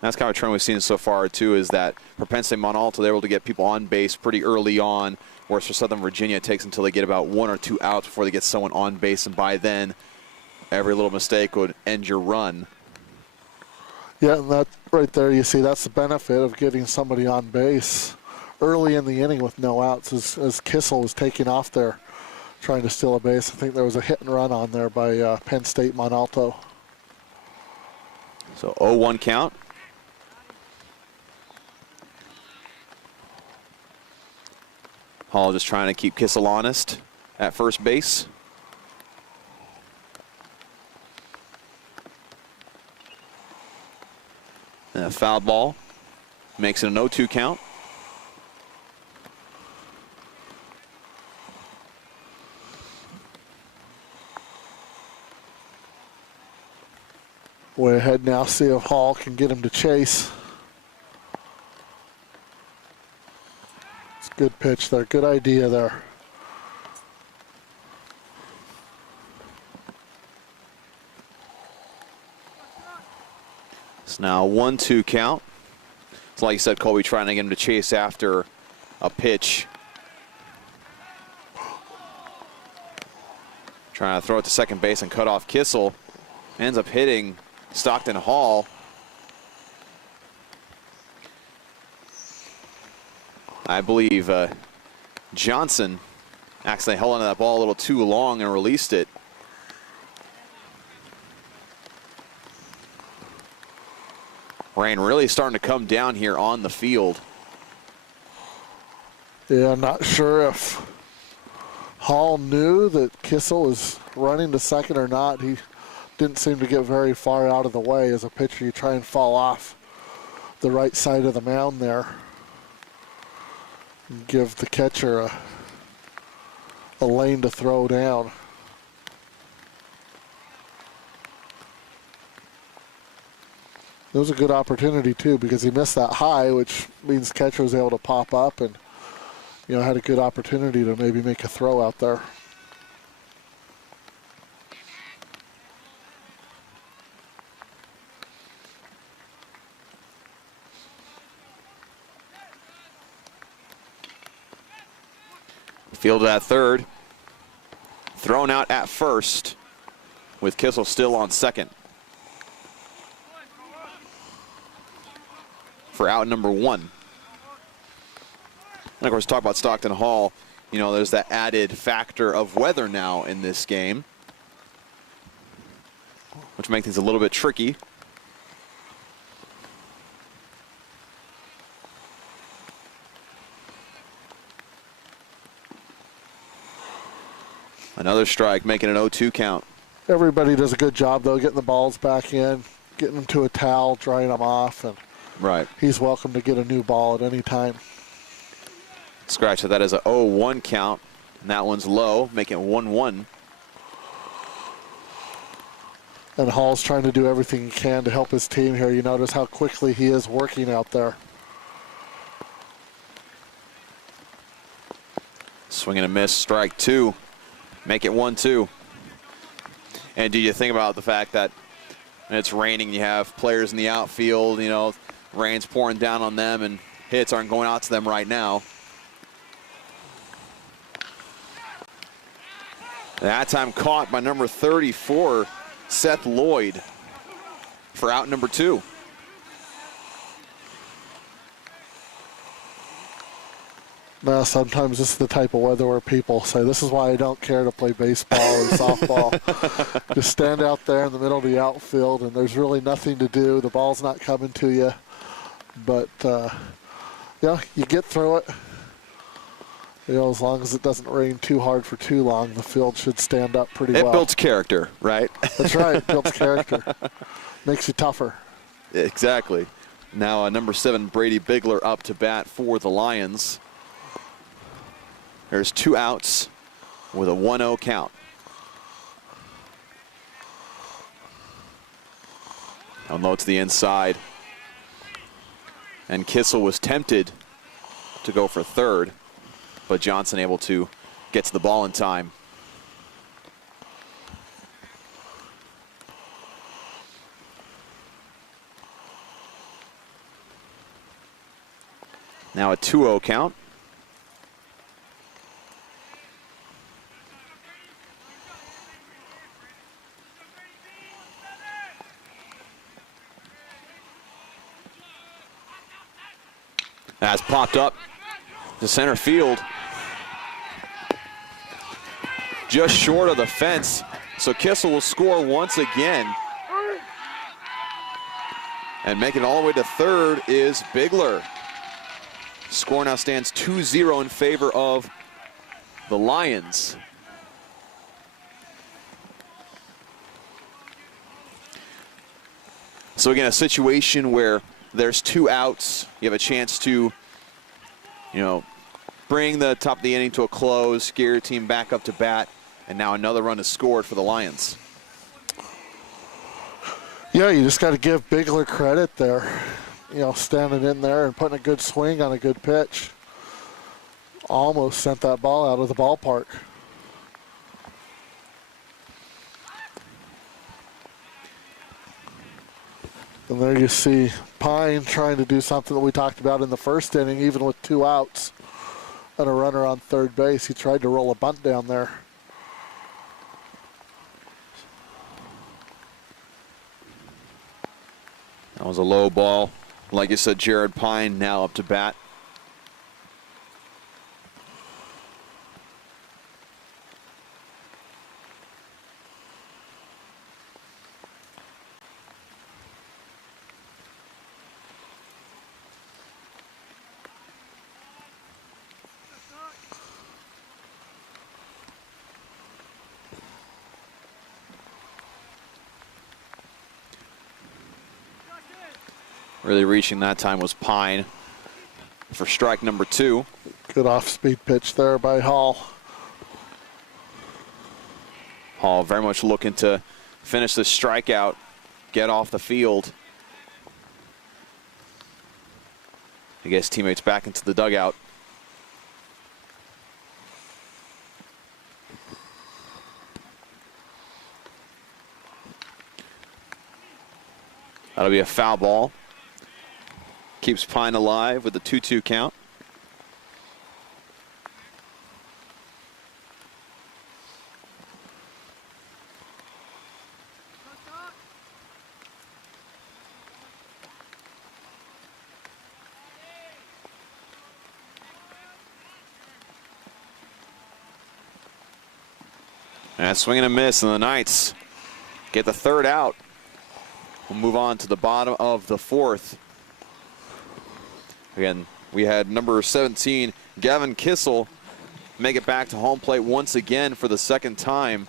That's kind of a trend we've seen so far, too, is that for Penn State Mont Alto, they're able to get people on base pretty early on, whereas for Southern Virginia, it takes until they get about 1 or 2 outs before they get someone on base, and by then, every little mistake would end your run. Yeah, and that right there, you see, that's the benefit of getting somebody on base early in the inning with no outs, as Kissel was taking off there, trying to steal a base. I think there was a hit and run on there by Penn State Mont Alto. So 0-1 count. Hall just trying to keep Kissel honest at first base. And a foul ball. Makes it an 0-2 count. Way ahead now, see if Hall can get him to chase. It's a good pitch there, good idea there. It's now a 1-2 count. It's like you said, Colby trying to get him to chase after a pitch. Trying to throw it to second base and cut off Kissel. Ends up hitting Stockton Hall. I believe Johnson accidentally held onto that ball a little too long and released it. Rain really starting to come down here on the field. Yeah, I'm not sure if Hall knew that Kissel was running to second or not. He didn't seem to get very far out of the way. As a pitcher, you try and fall off the right side of the mound there and give the catcher a lane to throw down. It was a good opportunity too, because he missed that high, which means catcher was able to pop up and, you know, had a good opportunity to maybe make a throw out there. Fielded at third. Thrown out at first with Kissel still on second. For out number 1. And of course, talk about Stockton Hall. You know, there's that added factor of weather now in this game, which makes things a little bit tricky. Another strike, making an 0-2 count. Everybody does a good job, though, getting the balls back in, getting them to a towel, drying them off, and right. He's welcome to get a new ball at any time. Scratch that is a 0-1 count, and that one's low, making it 1-1. And Hall's trying to do everything he can to help his team here. You notice how quickly he is working out there. Swing and a miss, strike 2. Make it 1-2. And do you think about the fact that it's raining, you have players in the outfield, you know, rain's pouring down on them and hits aren't going out to them right now. That time caught by number 34, Seth Lloyd, for out number 2. Now, sometimes this is the type of weather where people say, this is why I don't care to play baseball or softball. Just stand out there in the middle of the outfield, and there's really nothing to do. The ball's not coming to you. But, yeah, you get through it. You know, as long as it doesn't rain too hard for too long, the field should stand up pretty well. It builds character, right? That's right. It builds character. Makes you tougher. Exactly. Now, number 7, Brady Bigler up to bat for the Lions. There's 2 outs with a 1-0 count. Unload to the inside. And Kissel was tempted to go for third, but Johnson able to get to the ball in time. Now a 2-0 count. That's popped up to center field. Just short of the fence. So Kissel will score once again. And making it all the way to third is Bigler. Score now stands 2-0 in favor of the Lions. So again, a situation where there's 2 outs, you have a chance to, bring the top of the inning to a close, get your team back up to bat, and now another run is scored for the Lions. Yeah, you just got to give Bigler credit there. Standing in there and putting a good swing on a good pitch. Almost sent that ball out of the ballpark. And there you see Pine trying to do something that we talked about in the first inning, even with 2 outs and a runner on third base. He tried to roll a bunt down there. That was a low ball. Like you said, Jared Pine now up to bat. Really reaching that time was Pine for strike number 2. Good off-speed pitch there by Hall. Hall very much looking to finish this strikeout, get off the field. I guess teammates back into the dugout. That'll be a foul ball. Keeps Pine alive with the 2-2 count. And swing and a miss, and the Knights get the 3rd out. We'll move on to the bottom of the 4th. Again, we had number 17, Gavin Kissel, make it back to home plate once again for the 2nd time,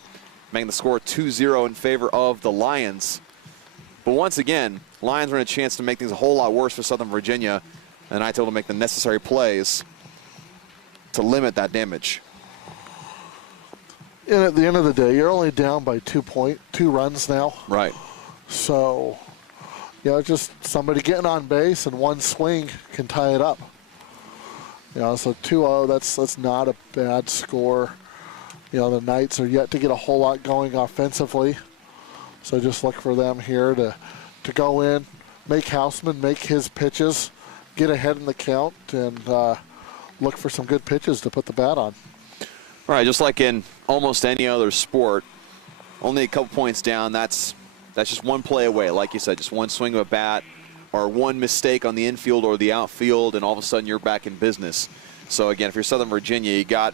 making the score 2-0 in favor of the Lions. But once again, Lions were in a chance to make things a whole lot worse for Southern Virginia, and I told them to make the necessary plays to limit that damage. And at the end of the day, you're only down by 2 runs now. Right. So, just somebody getting on base and one swing can tie it up. So 2-0, that's not a bad score. The Knights are yet to get a whole lot going offensively. So just look for them here to go in, make Houseman make his pitches, get ahead in the count, and look for some good pitches to put the bat on. All right, just like in almost any other sport, only a couple points down, that's just one play away. Like you said, just one swing of a bat or one mistake on the infield or the outfield, and all of a sudden you're back in business. So again, if you're Southern Virginia, you got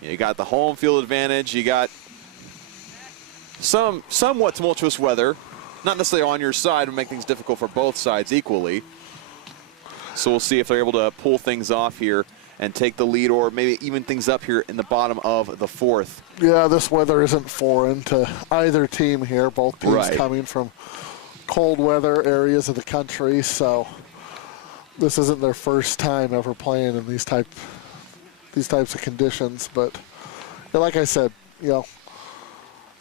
the home field advantage. You got somewhat tumultuous weather, not necessarily on your side, to make things difficult for both sides equally. So we'll see if they're able to pull things off here and take the lead, or maybe even things up here in the bottom of the 4th. Yeah, this weather isn't foreign to either team here. Both teams coming from cold weather areas of the country, so this isn't their first time ever playing in these types of conditions. But like I said,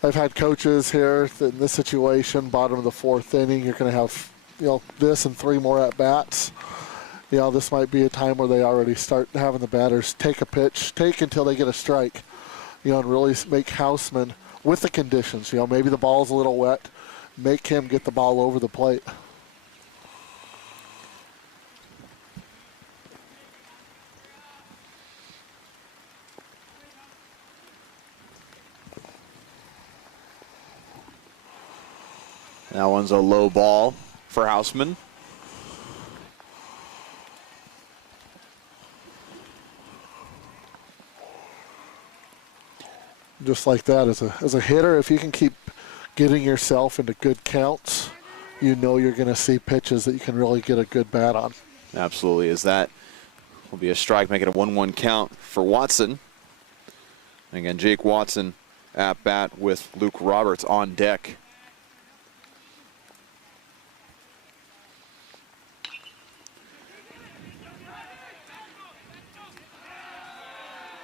I've had coaches here in this situation, bottom of the 4th inning. You're going to have this and 3 more at bats. This might be a time where they already start having the batters take a pitch, take until they get a strike, and really make Houseman with the conditions. Maybe the ball's a little wet, make him get the ball over the plate. That one's a low ball for Houseman. Just like that, as a hitter, if you can keep getting yourself into good counts, you're going to see pitches that you can really get a good bat on. Absolutely. As that will be a strike, making a 1-1 count for Watson. Again, Jake Watson at bat with Luke Roberts on deck.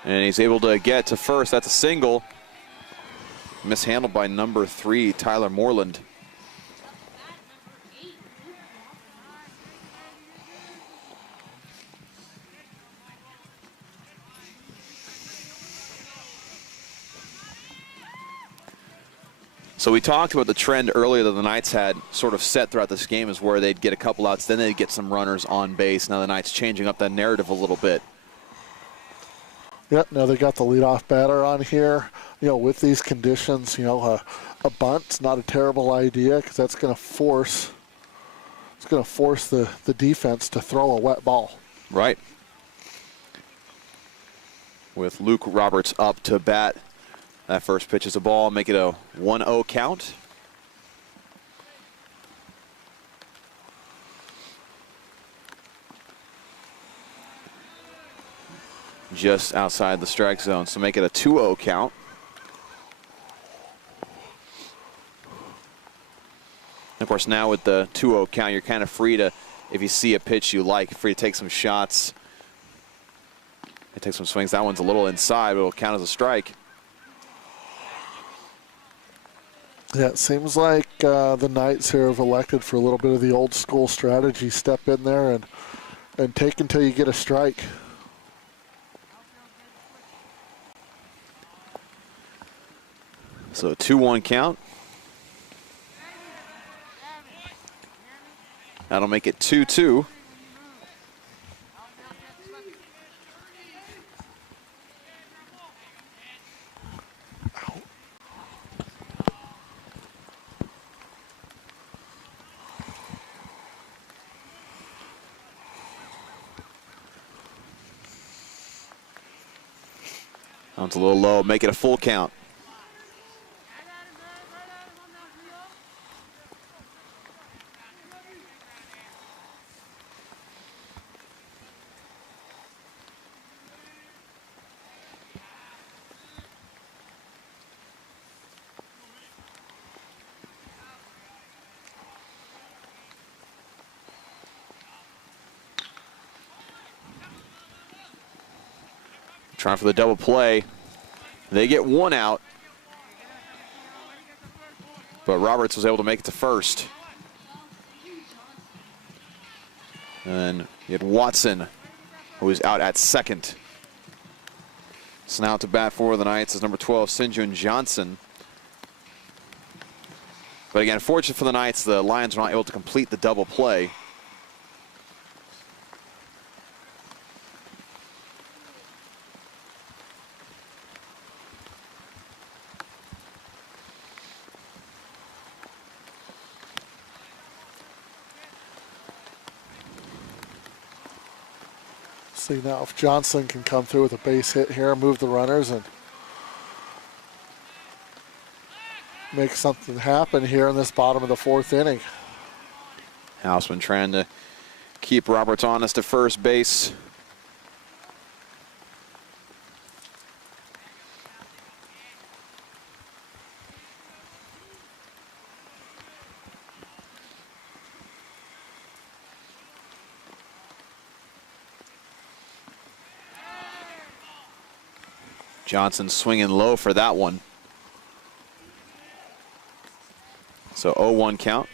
And he's able to get to first. That's a single. Mishandled by number 3, Tyler Moreland. So we talked about the trend earlier that the Knights had sort of set throughout this game is where they'd get a couple outs, then they'd get some runners on base. Now the Knights changing up that narrative a little bit. Yep, now they got the leadoff batter on here. You know, with these conditions, you know, a bunt's not a terrible idea because that's going to force the defense to throw a wet ball. Right. With Luke Roberts up to bat. That first pitch is a ball, make it a 1-0 count. Just outside the strike zone, so make it a 2-0 count. Of course, now with the 2-0 count, you're kind of free to, if you see a pitch you like, free to take some shots. Take some swings. That one's a little inside, but it'll count as a strike. Yeah, it seems like the Knights here have elected for a little bit of the old school strategy. Step in there and take until you get a strike. So a 2-1 count. That'll make it 2-2. It's a little low, make it a full count. Trying for the double play. They get one out. But Roberts was able to make it to first. And then you had Watson, who is out at second. So now to bat for the Knights is number 12, Sinjun Johnson. But again, fortunate for the Knights, the Lions were not able to complete the double play. See now if Johnson can come through with a base hit here, move the runners, and make something happen here in this bottom of the fourth inning. Houseman trying to keep Roberts honest at first base. Johnson swinging low for that one. So 0-1 count.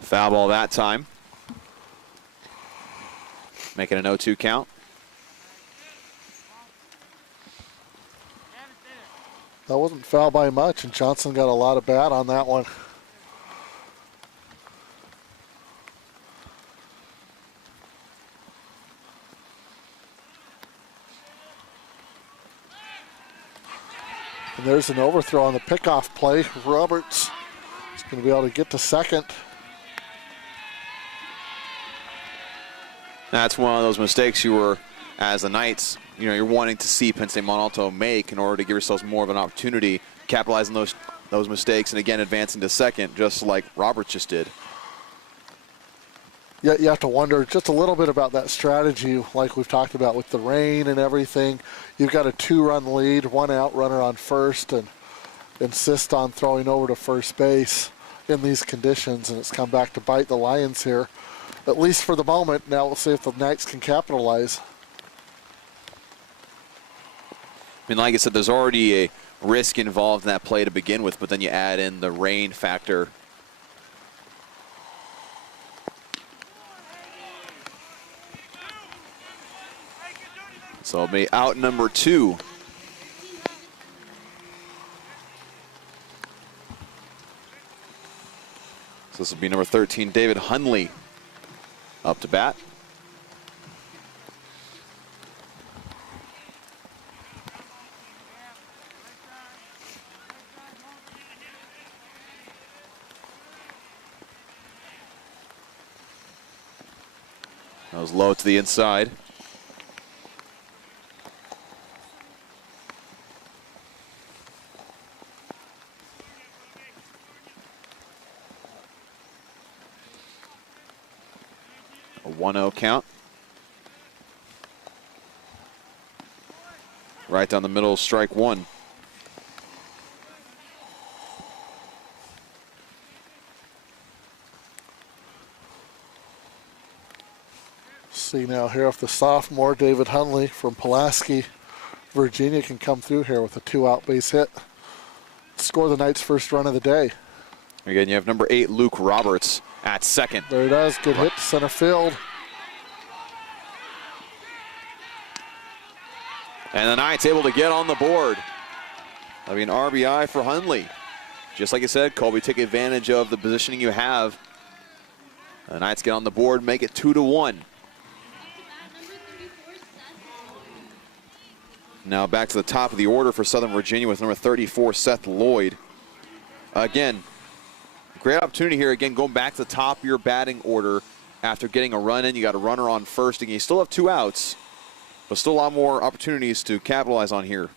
Foul ball that time. Making an 0-2 count. That wasn't foul by much, and Johnson got a lot of bat on that one. And there's an overthrow on the pickoff play. Roberts is going to be able to get to second. That's one of those mistakes you were, as the Knights, you're wanting to see Penn State Mont Alto make in order to give yourselves more of an opportunity, capitalizing those mistakes, and again advancing to second, just like Roberts just did. Yeah, you have to wonder just a little bit about that strategy, like we've talked about with the rain and everything. You've got a 2-run lead, 1 out runner on first, and insist on throwing over to first base in these conditions, and it's come back to bite the Lions here, at least for the moment. Now we'll see if the Knights can capitalize. I mean, like I said, there's already a risk involved in that play to begin with, but then you add in the rain factor. So it'll be out number 2. So this will be number 13, David Hunley, up to bat. That was low to the inside. A 1-0 count. Right down the middle, strike 1. See now here if the sophomore David Hunley from Pulaski, Virginia, can come through here with a 2-out base hit. Score the Knights' first run of the day. Again, you have number 8, Luke Roberts, at second. There he does. Good hit to center field. And the Knights able to get on the board. That'll be an RBI for Hunley. Just like I said, Colby, take advantage of the positioning you have. The Knights get on the board, make it 2-1. Now back to the top of the order for Southern Virginia with number 34, Seth Lloyd. Again, great opportunity here. Again, going back to the top of your batting order after getting a run in. You got a runner on first. Again, you still have 2 outs, but still a lot more opportunities to capitalize on here.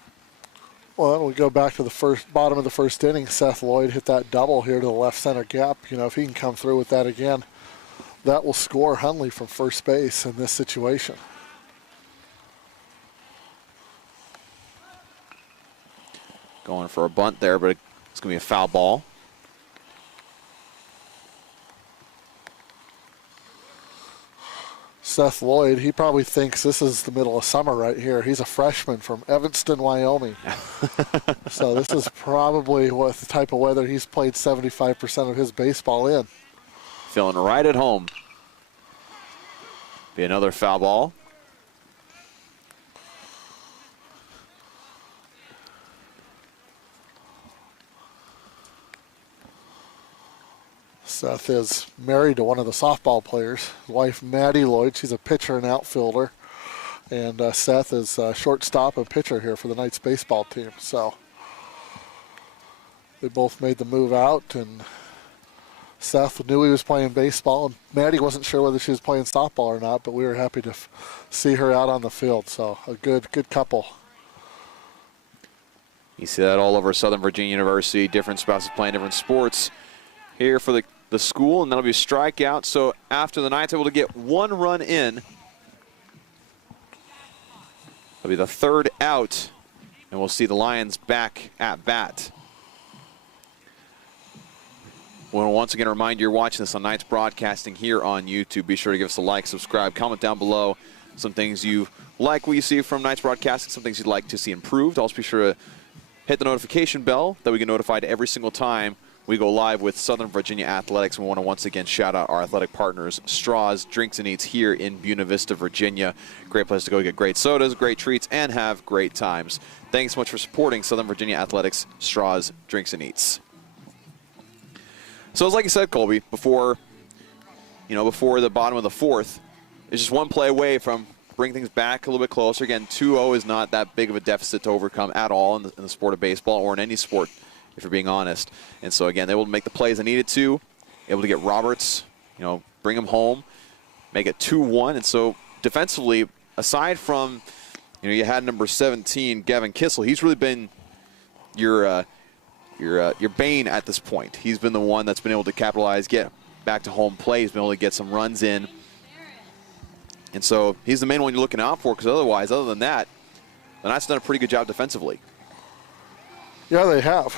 Well, we go back to the bottom of the first inning. Seth Lloyd hit that double here to the left center gap. If he can come through with that again, that will score Hunley from first base in this situation. Going for a bunt there, but it's going to be a foul ball. Seth Lloyd, he probably thinks this is the middle of summer right here. He's a freshman from Evanston, Wyoming. So this is probably what the type of weather he's played 75% of his baseball in. Feeling right at home. Be another foul ball. Seth is married to one of the softball players. His wife, Maddie Lloyd, she's a pitcher and outfielder. And Seth is a shortstop and pitcher here for the Knights baseball team. So they both made the move out, and Seth knew he was playing baseball, and Maddie wasn't sure whether she was playing softball or not, but we were happy to see her out on the field. So a good couple. You see that all over Southern Virginia University, different spouses playing different sports here for the school, and that'll be a strikeout. So after the Knights able to get 1 run in, it'll be the 3rd out, and we'll see the Lions back at bat. Well, once again, remind you, you're watching this on Knights Broadcasting here on YouTube. Be sure to give us a like, subscribe, comment down below some things you like what you see from Knights Broadcasting, some things you'd like to see improved. Also be sure to hit the notification bell that we get notified every single time we go live with Southern Virginia Athletics. We want to once again shout out our athletic partners, Straws Drinks and Eats here in Buena Vista, Virginia. Great place to go get great sodas, great treats, and have great times. Thanks so much for supporting Southern Virginia Athletics, Straws Drinks and Eats. So as like you said, Colby, before the bottom of the 4th, it's just 1 play away from bringing things back a little bit closer. Again, 2-0 is not that big of a deficit to overcome at all in the sport of baseball or in any sport if you're being honest. And so, again, they were able to make the plays they needed to, able to get Roberts, bring him home, make it 2-1. And so, defensively, aside from, you had number 17, Gavin Kissel, he's really been your bane at this point. He's been the one that's been able to capitalize, get back to home play. He's been able to get some runs in. And so he's the main one you're looking out for, because otherwise, other than that, the Knights have done a pretty good job defensively. Yeah, they have.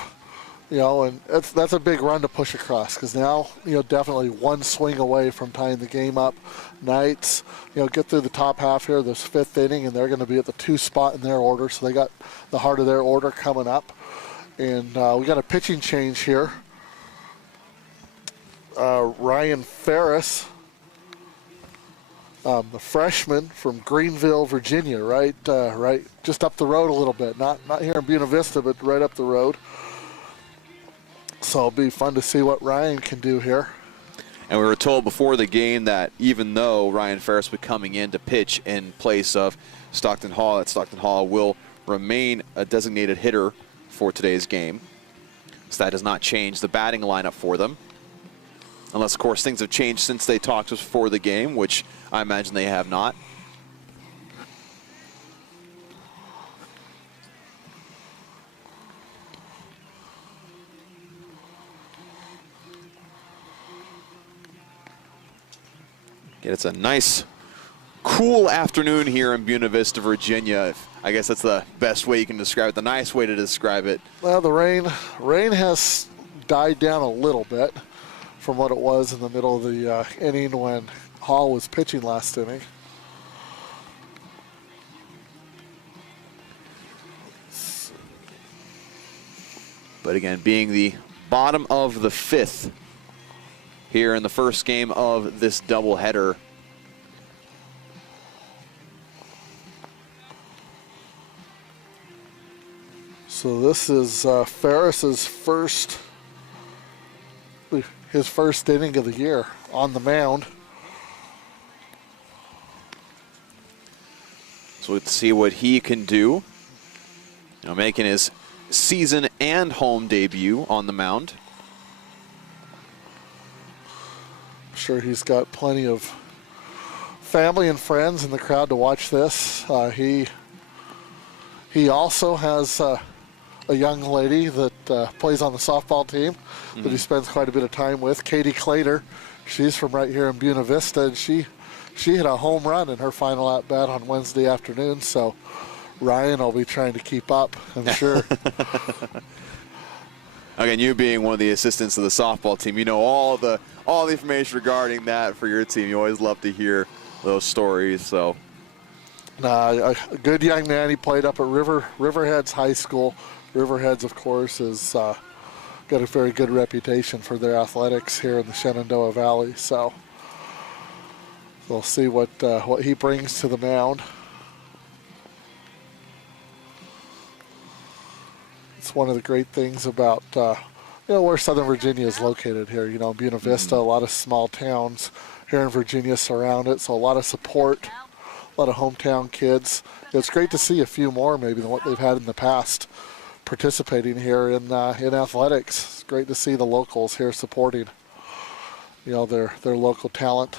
And that's a big run to push across, because now, definitely one swing away from tying the game up. Knights, get through the top half here, this 5th inning, and they're going to be at the 2 spot in their order, so they got the heart of their order coming up. And we got a pitching change here. Ryan Ferris, the freshman from Greenville, Virginia, right just up the road a little bit. Not here in Buena Vista, but right up the road. So it'll be fun to see what Ryan can do here. And we were told before the game that even though Ryan Ferris will be coming in to pitch in place of Stockton Hall, that Stockton Hall will remain a designated hitter for today's game. So that does not change the batting lineup for them. Unless, of course, things have changed since they talked before the game, which I imagine they have not. It's a nice, cool afternoon here in Buena Vista, Virginia. I guess that's the best way you can describe it, the nice way to describe it. Well, the rain has died down a little bit from what it was in the middle of the inning when Hall was pitching last inning. But again, being the bottom of the 5th here in the first game of this doubleheader. So this is Ferris's his first inning of the year on the mound. So let's see what he can do. Making his season and home debut on the mound. I'm sure he's got plenty of family and friends in the crowd to watch this. He also has a young lady that plays on the softball team that he spends quite a bit of time with, Katie Clater. She's from right here in Buena Vista, and she hit a home run in her final at-bat on Wednesday afternoon, so Ryan will be trying to keep up, I'm sure. Again, you being one of the assistants of the softball team, you know all the information regarding that for your team. You always love to hear those stories. So, a good young man. He played up at Riverheads High School. Riverheads, of course, has got a very good reputation for their athletics here in the Shenandoah Valley. So we'll see what he brings to the mound. It's one of the great things about where Southern Virginia is located here. Buena Vista, a lot of small towns here in Virginia surround it, so a lot of support, a lot of hometown kids. It's great to see a few more maybe than what they've had in the past participating here in athletics. It's great to see the locals here supporting their local talent.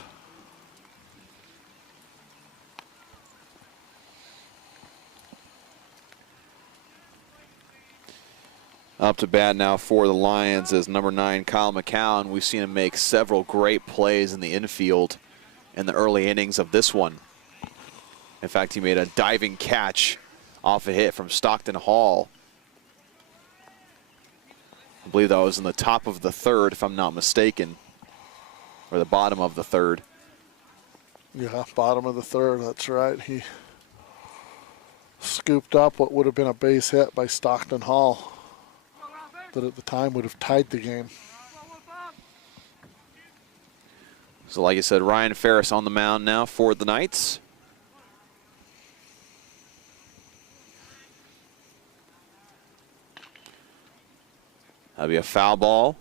Up to bat now for the Lions is number 9, Kyle McCown. We've seen him make several great plays in the infield in the early innings of this one. In fact, he made a diving catch off a hit from Stockton Hall. I believe that was in the top of the 3rd, if I'm not mistaken, or the bottom of the 3rd. Yeah, bottom of the 3rd, that's right. He scooped up what would have been a base hit by Stockton Hall that at the time would have tied the game. So like I said, Ryan Ferris on the mound now for the Knights. That'll be a foul ball.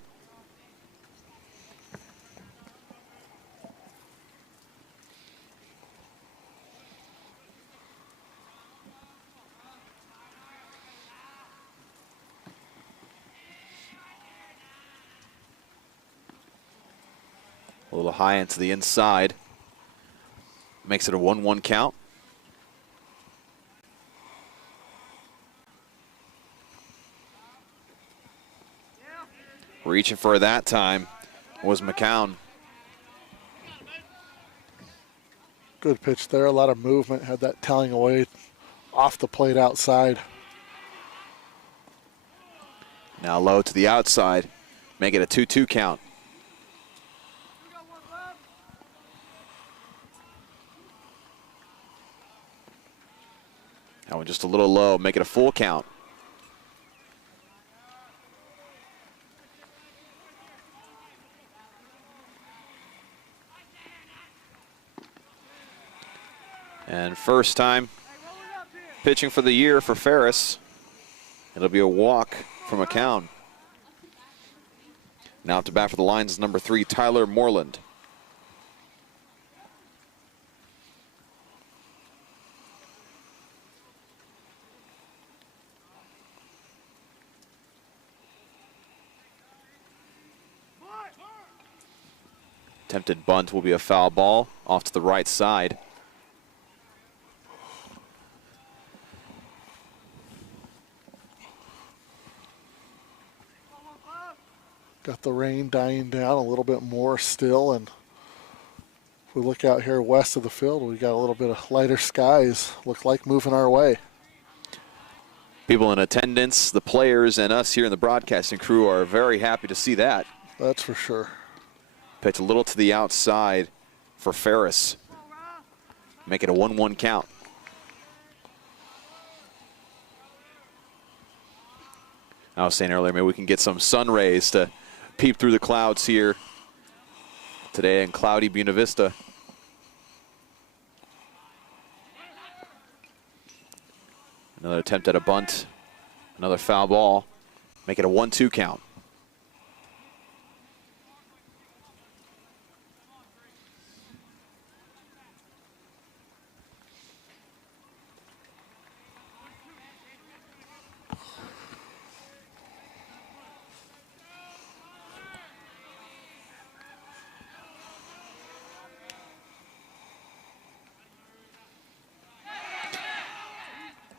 A little high into the inside. Makes it a 1-1 count. Reaching for it that time was McCown. Good pitch there, a lot of movement, had that tailing away off the plate outside. Now low to the outside, make it a 2-2 count. That one just a little low, make it a full count. And first time pitching for the year for Ferris. It'll be a walk from McCown. Now up to bat for the Lions is number 3, Tyler Moreland. Attempted bunt will be a foul ball off to the right side. Got the rain dying down a little bit more still, and if we look out here west of the field, we got a little bit of lighter skies. Look like moving our way. People in attendance, the players, and us here in the broadcasting crew are very happy to see that. That's for sure. Pitch a little to the outside for Ferris. Make it a 1-1 count. I was saying earlier, maybe we can get some sun rays to peep through the clouds here today in cloudy Buena Vista. Another attempt at a bunt, another foul ball. Make it a 1-2 count.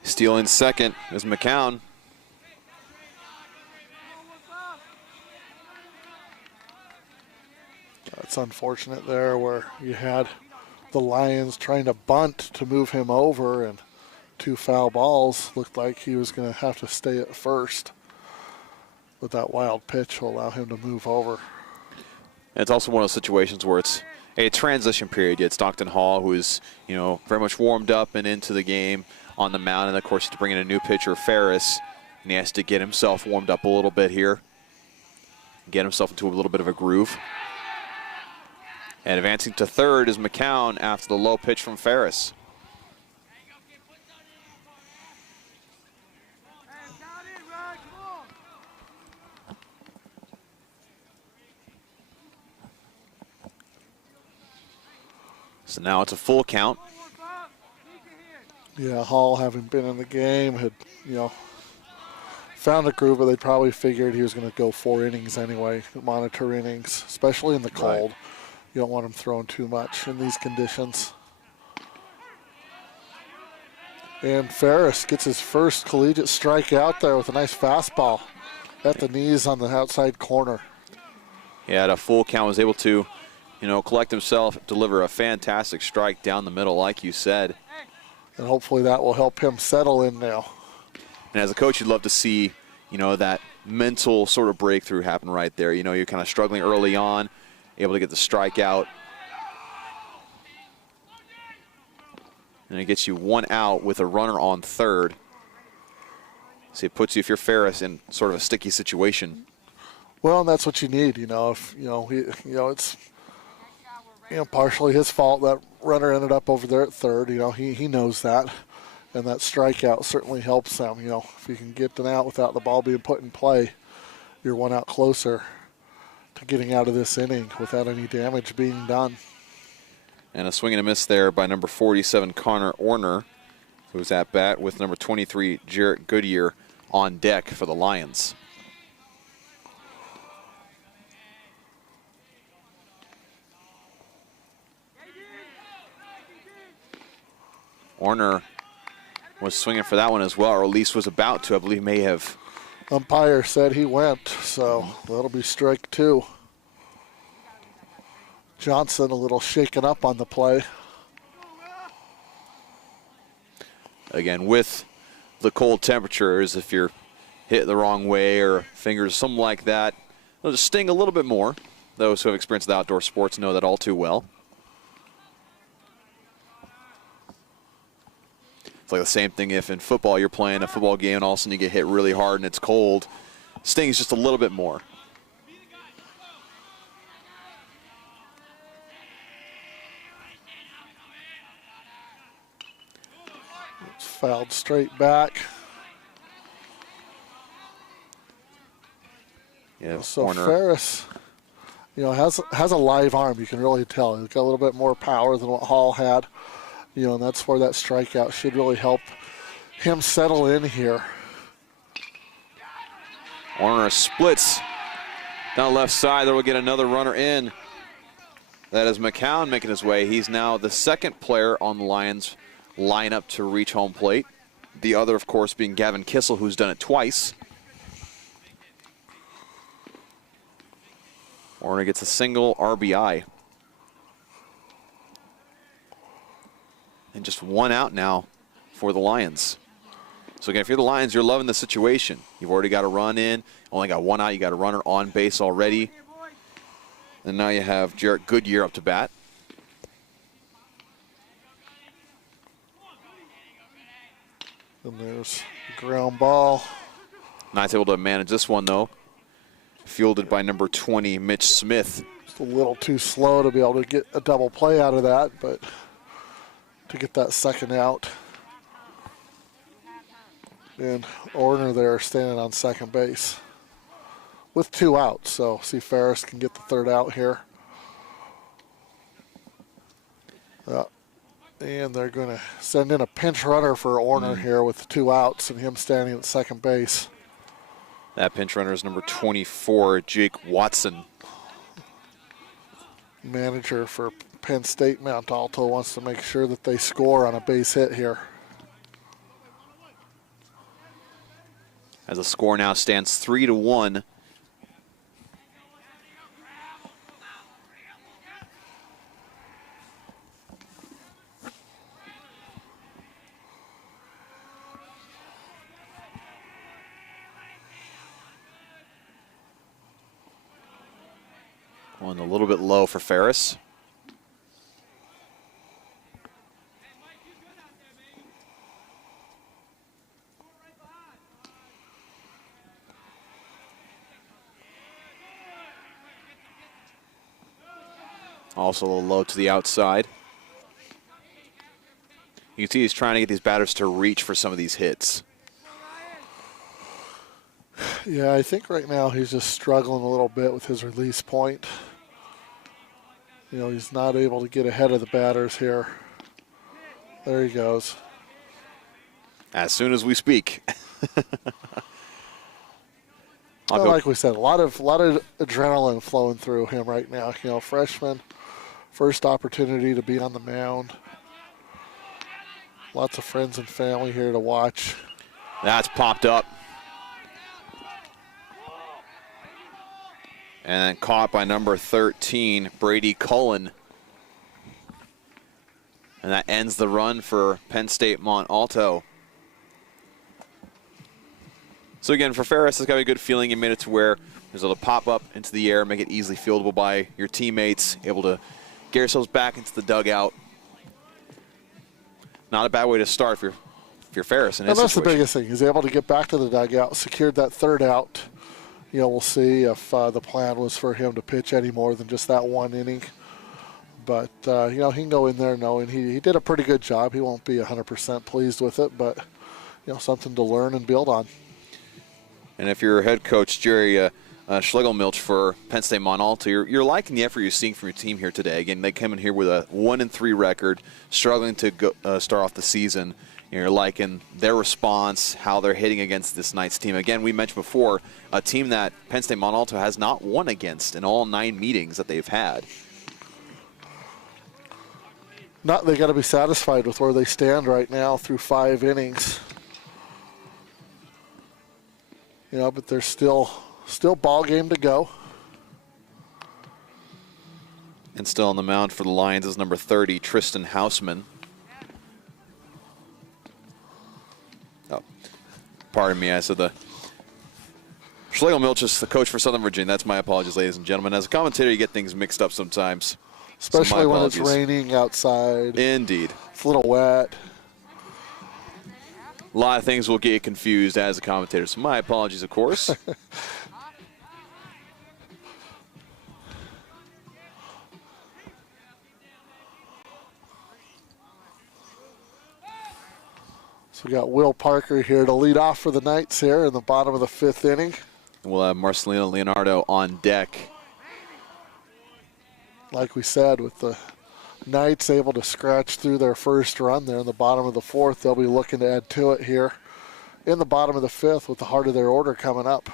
Stealing second is McCown. That's unfortunate there where you had the Lions trying to bunt to move him over, and 2 foul balls. Looked like he was going to have to stay at first. But that wild pitch will allow him to move over. And it's also one of those situations where it's a transition period. You had Stockton Hall, who is, very much warmed up and into the game on the mound, and of course to bring in a new pitcher, Ferris, and he has to get himself warmed up a little bit here, get himself into a little bit of a groove. And advancing to third is McCown after the low pitch from Ferris. So now it's a full count. Yeah, Hall, having been in the game, had, found a groove, but they probably figured he was going to go 4 innings anyway, monitor innings, especially in the cold. Right. You don't want him throwing too much in these conditions. And Ferris gets his first collegiate strike out there with a nice fastball at the knees on the outside corner. Yeah, at a full count, was able to, collect himself, deliver a fantastic strike down the middle, like you said. And hopefully that will help him settle in now. And as a coach, you'd love to see, that mental sort of breakthrough happen right there. You're kind of struggling early on, able to get the strikeout. And it gets you 1 out with a runner on third. So it puts you, if you're Ferris, in sort of a sticky situation. Well, and that's what you need, if, it's, partially his fault that runner ended up over there at third. He knows that, and that strikeout certainly helps them. If you can get an out without the ball being put in play, you're 1 out closer to getting out of this inning without any damage being done. And a swing and a miss there by number 47, Connor Orner, who's at bat with number 23, Jarrett Goodyear, on deck for the Lions. Orner was swinging for that one as well, or at least was about to. I believe may have. Umpire said he went, so that'll be strike 2. Johnson a little shaken up on the play. Again, with the cold temperatures, if you're hit the wrong way or fingers, something like that, it'll just sting a little bit more. Those who have experienced the outdoor sports know that all too well. It's like the same thing if in football you're playing a football game and all of a sudden you get hit really hard and it's cold. Stings just a little bit more. It's fouled straight back. Yeah, so Orner. Ferris, has a live arm. You can really tell. He's got a little bit more power than what Hall had. And that's where that strikeout should really help him settle in here. Orner splits down the left side. There will get another runner in. That is McCown making his way. He's now the second player on the Lions lineup to reach home plate. The other, of course, being Gavin Kissel, who's done it twice. Orner gets a single RBI. And just one out now for the Lions. So again, if you're the Lions, you're loving the situation. You've already got a run in, only got one out. You got a runner on base already. And now you have Jarrett Goodyear up to bat. And there's the ground ball. Knight's able to manage this one, though. Fielded by number 20, Mitch Smith. Just a little too slow to be able to get a double play out of that, but to get that second out. And Orner there standing on second base with 2 outs. So see Ferris can get the third out here. And they're going to send in a pinch runner for Orner here with 2 outs and him standing at second base. That pinch runner is number 24, Jake Watson. Manager for Penn State, Mont Alto, wants to make sure that they score on a base hit here. As the score now stands 3-1. One a little bit low for Ferris. Also a little low to the outside. You can see he's trying to get these batters to reach for some of these hits. Yeah, I think right now he's just struggling a little bit with his release point. He's not able to get ahead of the batters here. There he goes. As soon as we speak. Like we said, a lot of adrenaline flowing through him right now. Freshman, first opportunity to be on the mound. Lots of friends and family here to watch. That's popped up. And then caught by number 13, Brady Cullen. And that ends the run for Penn State Mont Alto. So again, for Ferris, it's got to be a good feeling. You made it to where there's a little pop up into the air, make it easily fieldable by your teammates, able to get yourselves back into the dugout. Not a bad way to start if you're Ferris in his And that's situation. the biggest thing. He's able to get back to the dugout, secured that third out. We'll see if the plan was for him to pitch any more than just that one inning. But, he can go in there knowing he did a pretty good job. He won't be 100% pleased with it, but, something to learn and build on. And if you're head coach Jerry Schlegelmilch for Penn State Mont Alto, you're liking the effort you're seeing from your team here today. Again, they come in here with a 1-3 record, struggling to start off the season. You're liking their response, how they're hitting against this Knights team. Again, we mentioned before, a team that Penn State Mont Alto has not won against in all 9 meetings that they've had. They got to be satisfied with where they stand right now through 5 innings. You know, but there's still ball game to go. And still on the mound for the Lions is number 30, Tristan Hausman. Oh, pardon me, I said the Schlegel Milchus, the coach for Southern Virginia. That's my apologies, ladies and gentlemen. As a commentator, you get things mixed up sometimes. Especially when it's raining outside. Indeed. It's a little wet. A lot of things will get you confused as a commentator, so my apologies, of course. So we got Will Parker here to lead off for the Knights here in the bottom of the 5th inning. And we'll have Marcelino Leonardo on deck. Like we said, with the Knights able to scratch through their first run there in the bottom of the 4th, they'll be looking to add to it here in the bottom of the 5th with the heart of their order coming up.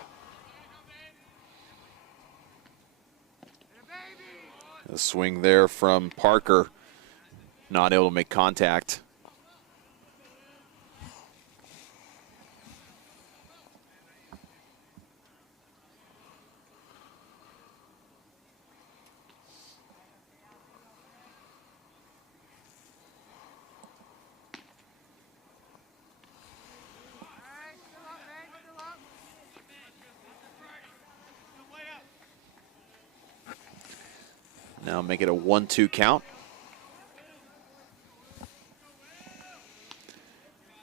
A swing there from Parker, not able to make contact. Now make it a 1-2 count.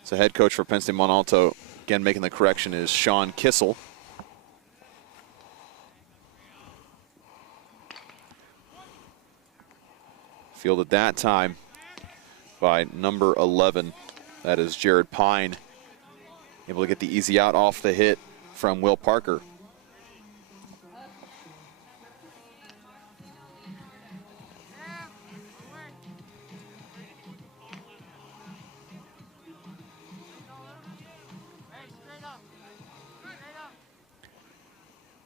So head coach for Penn State Mont Alto, again making the correction, is Sean Kissel. Fielded that time by number 11. That is Jared Pine. Able to get the easy out off the hit from Will Parker.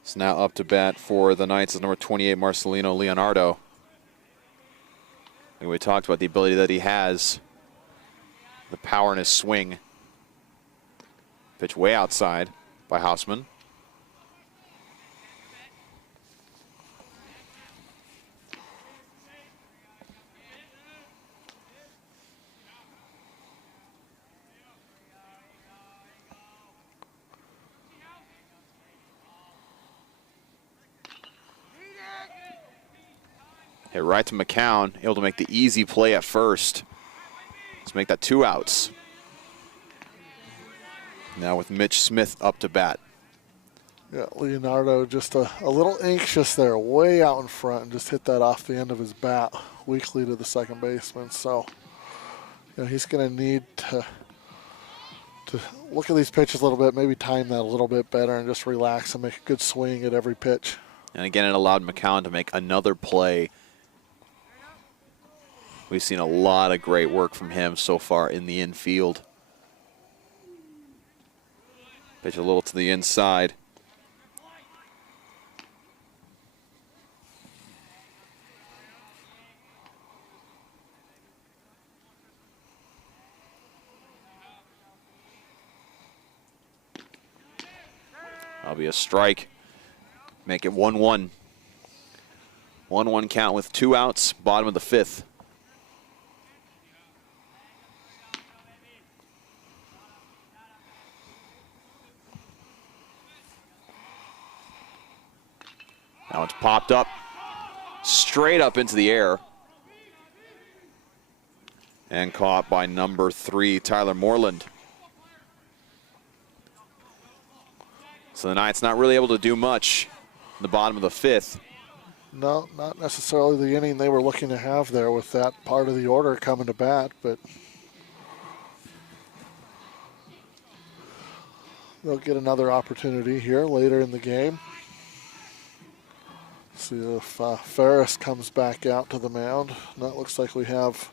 It's now up to bat for the Knights is number 28, Marcelino Leonardo. And we talked about the ability that he has, the power in his swing. Pitch way outside by Hausman. Hit right to McCown, able to make the easy play at first. Let's make that 2 outs. Now with Mitch Smith up to bat. Yeah, Leonardo just a little anxious there, way out in front, and just hit that off the end of his bat, weakly to the second baseman. So, you know, he's going to need to look at these pitches a little bit, maybe time that a little bit better, and just relax and make a good swing at every pitch. And again, it allowed McCown to make another play. We've seen a lot of great work from him so far in the infield. Pitch a little to the inside. That'll be a strike. Make it 1-1. 1-1 count with 2 outs, bottom of the 5th. Now it's popped up, straight up into the air. And caught by number 3, Tyler Moreland. So the Knights not really able to do much in the bottom of the 5th. No, not necessarily the inning they were looking to have there with that part of the order coming to bat, but they'll get another opportunity here later in the game. See if Ferris comes back out to the mound. That looks like we have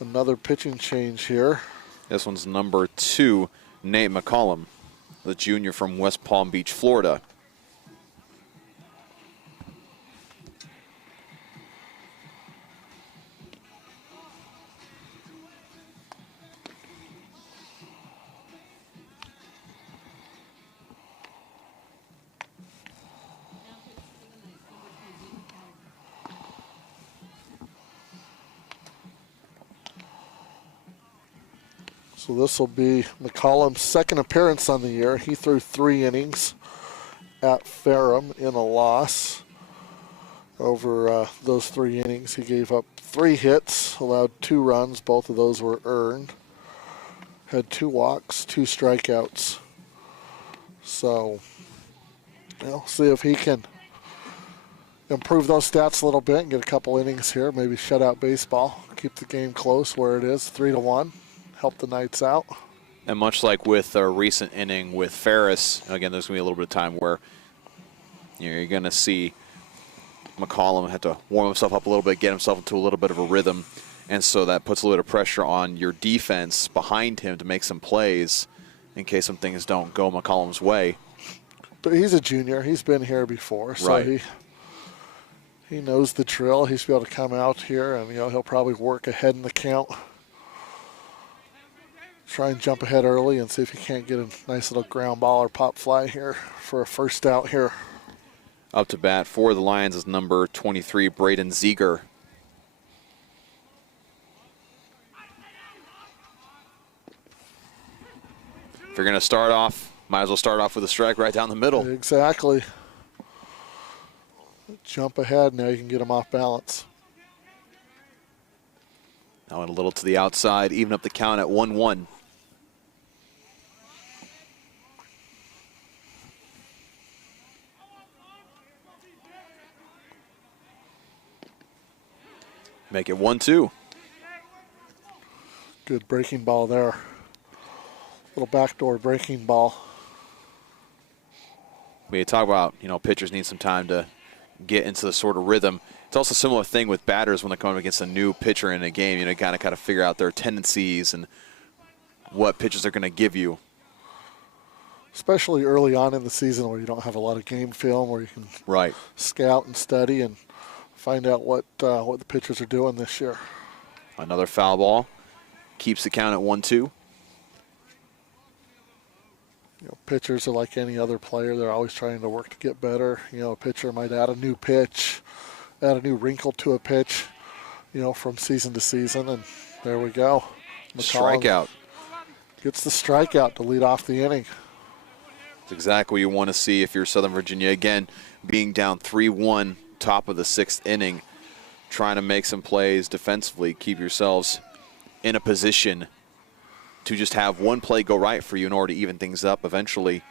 another pitching change here. This one's number 2, Nate McCollum, the junior from West Palm Beach, Florida. So this will be McCollum's second appearance on the year. He threw 3 innings at Ferrum in a loss. Over those 3 innings, he gave up 3 hits, allowed 2 runs. Both of those were earned. Had 2 walks, 2 strikeouts. So, see if he can improve those stats a little bit and get a couple innings here. Maybe shut out baseball. Keep the game close where it is, 3-1. Help the Knights out. And much like with a recent inning with Ferris, again, there's going to be a little bit of time where you're going to see McCollum have to warm himself up a little bit, get himself into a little bit of a rhythm. And so that puts a little bit of pressure on your defense behind him to make some plays in case some things don't go McCollum's way. But he's a junior. He's been here before, so right. he knows the drill. He's be able to come out here and he'll probably work ahead in the count. Try and jump ahead early and see if he can't get a nice little ground ball or pop fly here for a first out here. Up to bat for the Lions is number 23, Braden Ziegler. If you're going to start off, might as well start off with a strike right down the middle. Exactly. Jump ahead, now you can get him off balance. Now in a little to the outside, even up the count at 1-1. Make it 1-2. Good breaking ball there. Little backdoor breaking ball. We talk about, pitchers need some time to get into the sort of rhythm. It's also a similar thing with batters when they're coming against a new pitcher in a game. You kind of figure out their tendencies and what pitches they're going to give you. Especially early on in the season where you don't have a lot of game film, where you can scout and study and find out what the pitchers are doing this year. Another foul ball. Keeps the count at 1-2. Pitchers are like any other player. They're always trying to work to get better. A pitcher might add a new pitch, add a new wrinkle to a pitch, from season to season. And there we go. McCollum strikeout. Gets the strikeout to lead off the inning. That's exactly what you want to see if you're Southern Virginia. Again, being down 3-1, top of the 6th inning, trying to make some plays defensively, keep yourselves in a position to just have one play go right for you in order to even things up eventually.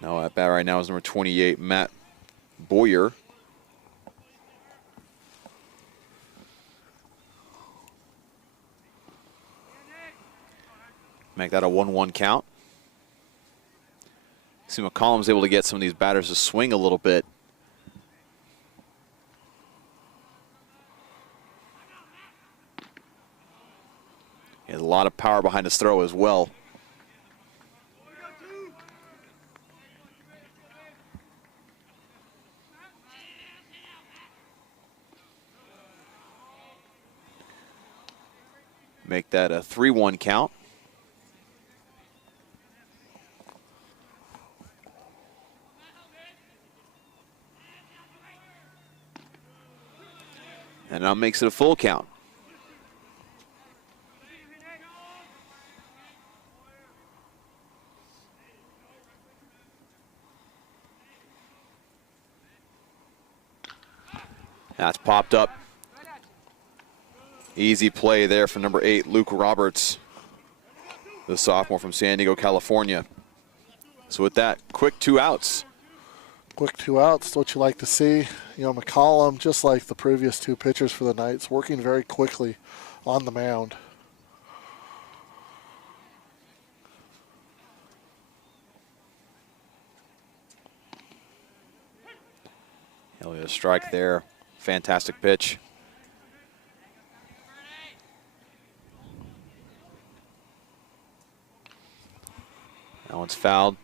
Now at bat right now is number 28, Matt Boyer. Make that a 1-1 count. See, McCollum's able to get some of these batters to swing a little bit. He has a lot of power behind his throw as well. Make that a 3-1 count. And now makes it a full count. That's popped up. Easy play there for number 8, Luke Roberts, the sophomore from San Diego, California. So with that, quick 2 outs. Quick 2 outs, what you like to see. McCollum, just like the previous 2 pitchers for the Knights, working very quickly on the mound. He'll get a strike there. Fantastic pitch. That one's fouled.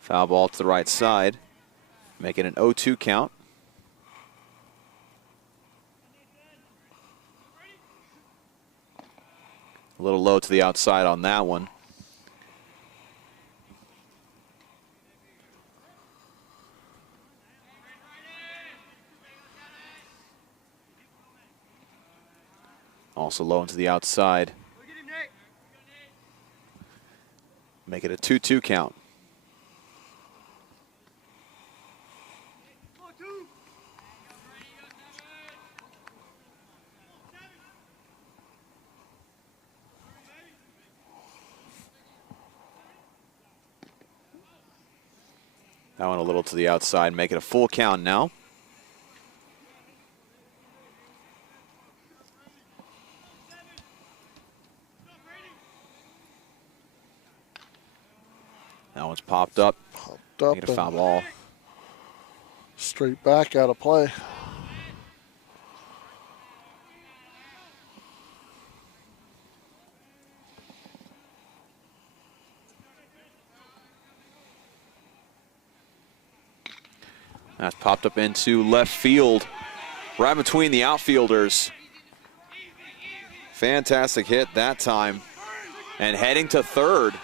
Foul ball to the right side. Make it an 0-2 count. A little low to the outside on that one. Also low into the outside. Make it a 2-2 count. That one a little to the outside. Make it a full count now. That one's popped up. Make it a foul ball. Straight back out of play. That's popped up into left field, right between the outfielders. Fantastic hit that time. And heading to third.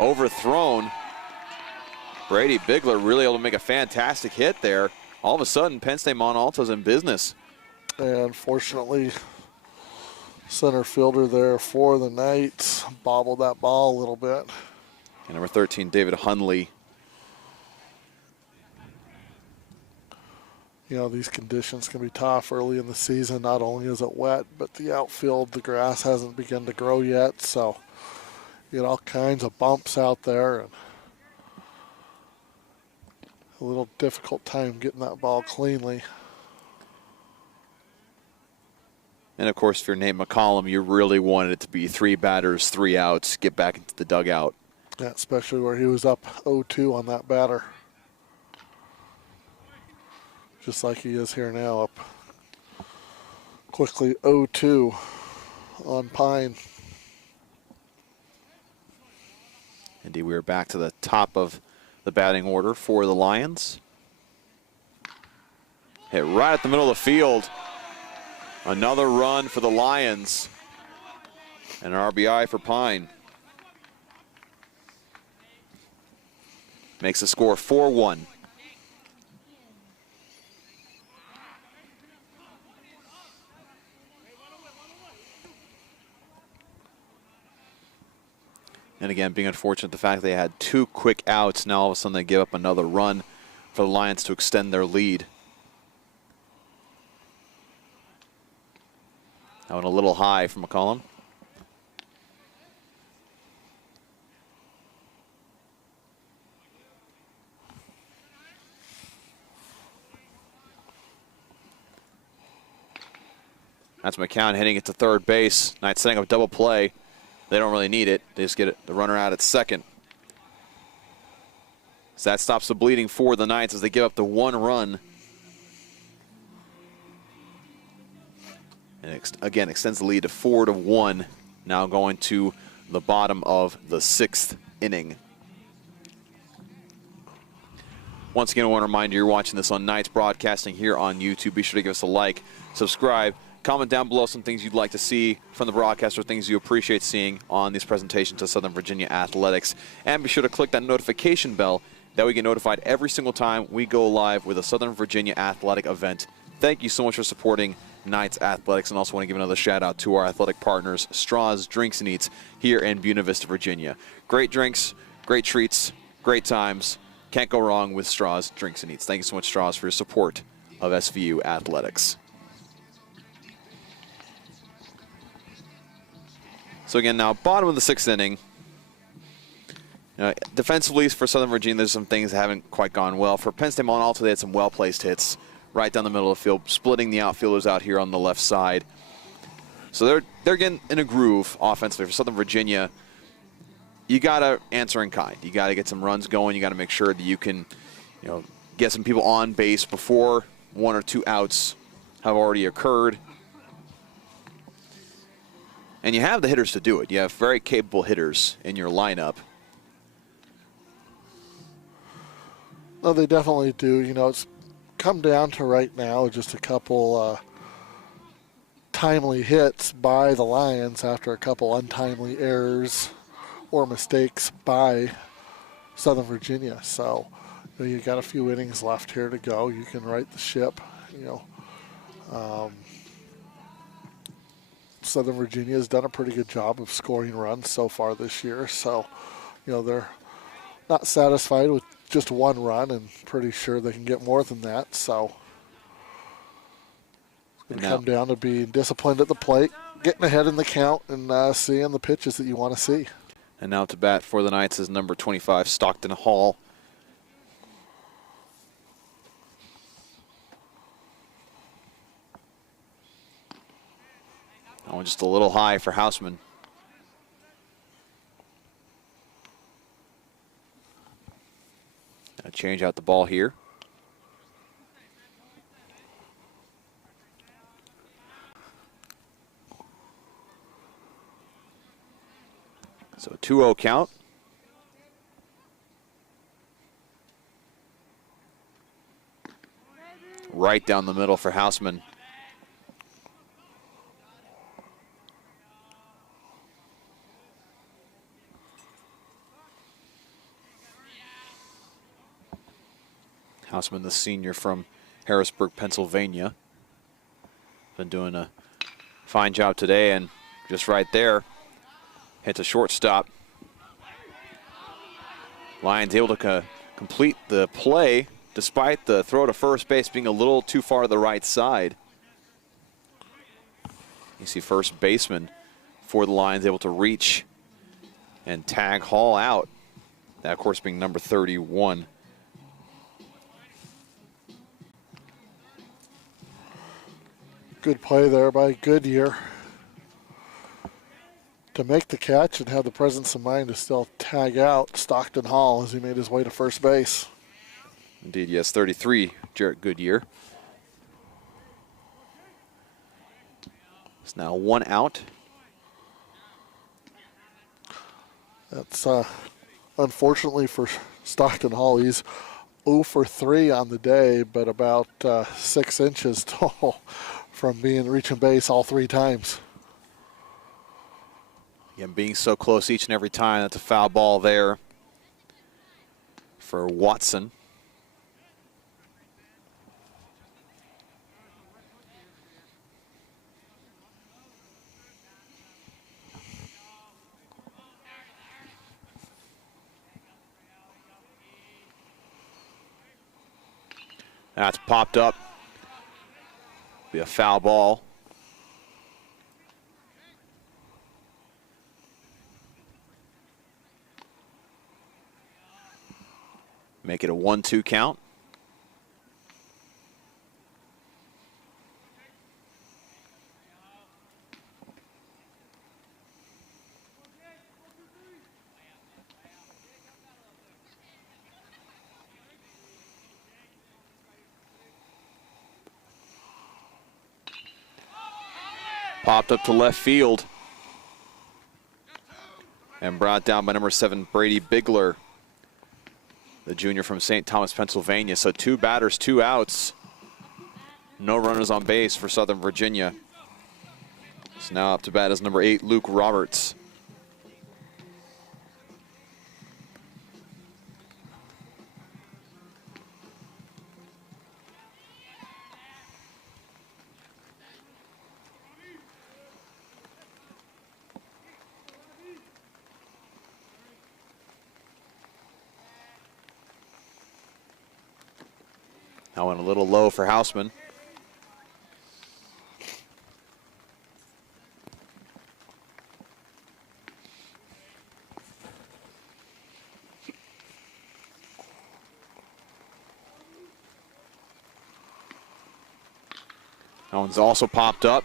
Overthrown. Brady Bigler really able to make a fantastic hit there. All of a sudden, Penn State Mont Alto's in business. And fortunately, center fielder there for the Knights bobbled that ball a little bit. And number 13, David Hunley. You know, these conditions can be tough early in the season. Not only is it wet, but the outfield, the grass hasn't begun to grow yet. So you get all kinds of bumps out there, and a little difficult time getting that ball cleanly. And of course, if you're Nate McCollum, you really wanted it to be 3 batters, 3 outs, get back into the dugout. Yeah, especially where he was up 0-2 on that batter. Just like he is here now, up quickly 0-2 on Pine. Indeed, we are back to the top of the batting order for the Lions. Hit right at the middle of the field. Another run for the Lions. And an RBI for Pine. Makes the score 4-1. And again, being unfortunate, the fact they had 2 quick outs, now all of a sudden they give up another run for the Lions to extend their lead. That one a little high from McCollum. That's McCown hitting it to third base. Knights setting up a double play. They don't really need it. They just get the runner out at second. So that stops the bleeding for the Knights as they give up the 1 run. And again, extends the lead to 4-1. Now going to the bottom of the 6th inning. Once again, I want to remind you, you're watching this on Knights Broadcasting here on YouTube. Be sure to give us a like, subscribe, comment down below some things you'd like to see from the broadcast or things you appreciate seeing on these presentations of Southern Virginia athletics. And be sure to click that notification bell. That we get notified every single time we go live with a Southern Virginia athletic event. Thank you so much for supporting Knights Athletics, and also want to give another shout out to our athletic partners, Straws Drinks and Eats, here in Buena Vista, Virginia. Great drinks, great treats, great times. Can't go wrong with Straws Drinks and Eats. Thank you so much, Straws, for your support of SVU athletics. So again, now bottom of the 6th inning. Defensively for Southern Virginia, there's some things that haven't quite gone well. For Penn State Mont Alto, they had some well-placed hits right down the middle of the field, splitting the outfielders out here on the left side. So they're getting in a groove offensively. For Southern Virginia, you got to answer in kind. You got to get some runs going. You got to make sure that you can, get some people on base before 1 or 2 outs have already occurred. And you have the hitters to do it. You have very capable hitters in your lineup. No, they definitely do. It's come down to right now just a couple timely hits by the Lions after a couple untimely errors or mistakes by Southern Virginia. So you got a few innings left here to go. You can right the ship. Southern Virginia has done a pretty good job of scoring runs so far this year. So, they're not satisfied with just one run and pretty sure they can get more than that. So it's going to come down to being disciplined at the plate, getting ahead in the count, and seeing the pitches that you want to see. And now to bat for the Knights is number 25, Stockton Hall. Oh, just a little high for Houseman. Gonna change out the ball here. So a 2-0 count. Right down the middle for Houseman. Houseman, the senior from Harrisburg, Pennsylvania. Been doing a fine job today, and just right there, hits a shortstop. Lions able to complete the play despite the throw to first base being a little too far to the right side. You see first baseman for the Lions able to reach and tag Hall out. That, of course, being number 31. Good play there by Goodyear to make the catch and have the presence of mind to still tag out Stockton Hall as he made his way to first base. Indeed, yes, 33, Jarrett Goodyear. It's now 1 out. That's unfortunately for Stockton Hall. He's 0 for 3 on the day, but about 6 inches tall from reaching base all 3 times. Again, being so close each and every time. That's a foul ball there for Watson. That's popped up. Be a foul ball. Make it a 1-2 count. Popped up to left field. And brought down by number 7, Brady Bigler, the junior from St. Thomas, Pennsylvania. So 2 batters, 2 outs. No runners on base for Southern Virginia. So now up to bat is number 8, Luke Roberts. That went a little low for Houseman. That one's also popped up.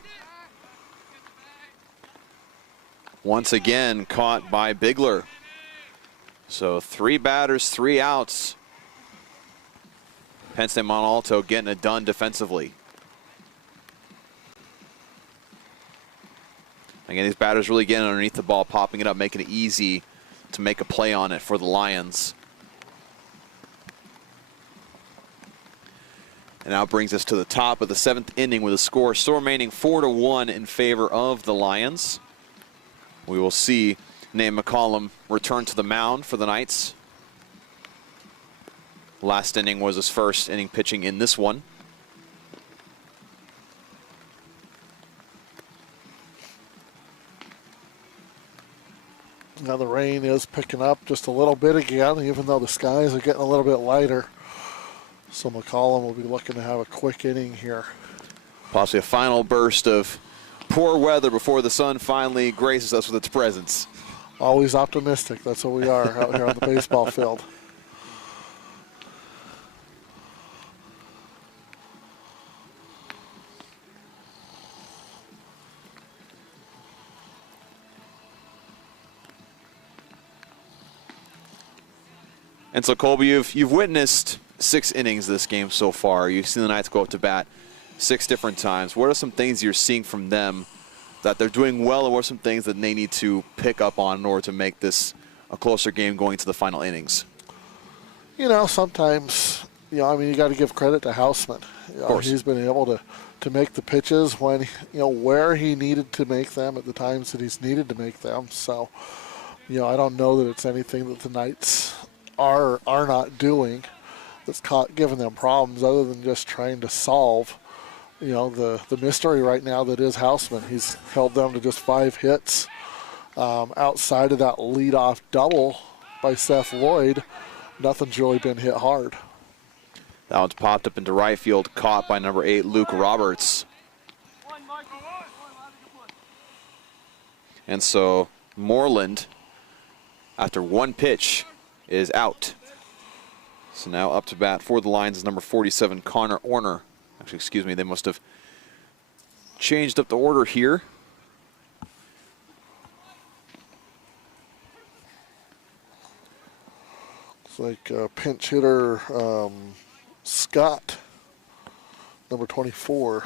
Once again caught by Bigler. So 3 batters, 3 outs. Penn State Mont Alto getting it done defensively. Again, these batters really getting underneath the ball, popping it up, making it easy to make a play on it for the Lions. And now brings us to the top of the 7th inning with a score still remaining 4-1 in favor of the Lions. We will see Nate McCollum return to the mound for the Knights. Last inning was his first inning pitching in this one. Now the rain is picking up just a little bit again, even though the skies are getting a little bit lighter. So McCollum will be looking to have a quick inning here. Possibly a final burst of poor weather before the sun finally graces us with its presence. Always optimistic. That's what we are out here on the baseball field. And so, Colby, you've witnessed 6 innings this game so far. You've seen the Knights go up to bat 6 different times. What are some things you're seeing from them that they're doing well, and what are some things that they need to pick up on in order to make this a closer game going to the final innings? You know, sometimes, you got to give credit to Houseman. Of course. He's been able to make the pitches when, where he needed to make them at the times that he's needed to make them. So, I don't know that it's anything that the Knights are not doing that's giving them problems other than just trying to solve, the mystery right now that is Houseman. He's held them to just 5 hits. Outside of that leadoff double by Seth Lloyd, nothing's really been hit hard. That one's popped up into right field, caught by number 8, Luke Roberts. And so Moreland, after 1 pitch, is out. So now up to bat for the Lions is number 47, Connor Orner. Actually, excuse me, they must have changed up the order here. It's like pinch hitter Scott, number 24.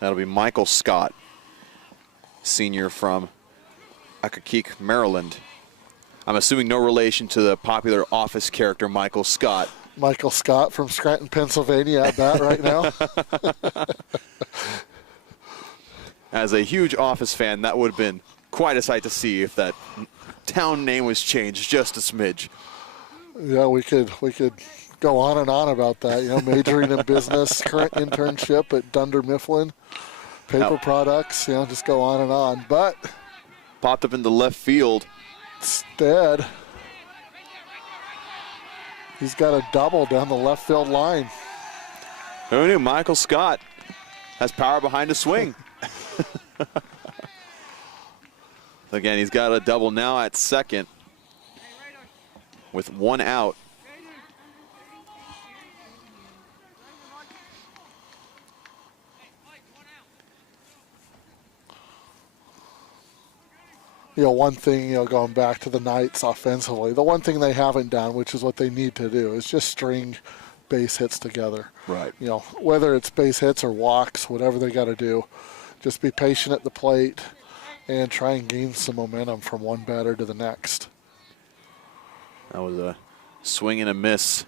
That'll be Michael Scott, senior from Accokeek, Maryland. I'm assuming no relation to the popular Office character Michael Scott. Michael Scott from Scranton, Pennsylvania at bat right now. As a huge Office fan, that would have been quite a sight to see if that town name was changed just a smidge. Yeah, we could go on and on about that. Majoring in business, current internship at Dunder Mifflin, paper products, just go on and on. But popped up into left field. Instead, he's got a double down the left field line. Who knew? Michael Scott has power behind a swing. Again, he's got a double now at second with 1 out. One thing, going back to the Knights offensively, the one thing they haven't done, which is what they need to do, is just string base hits together. Right. Whether it's base hits or walks, whatever they got to do, just be patient at the plate and try and gain some momentum from one batter to the next. That was a swing and a miss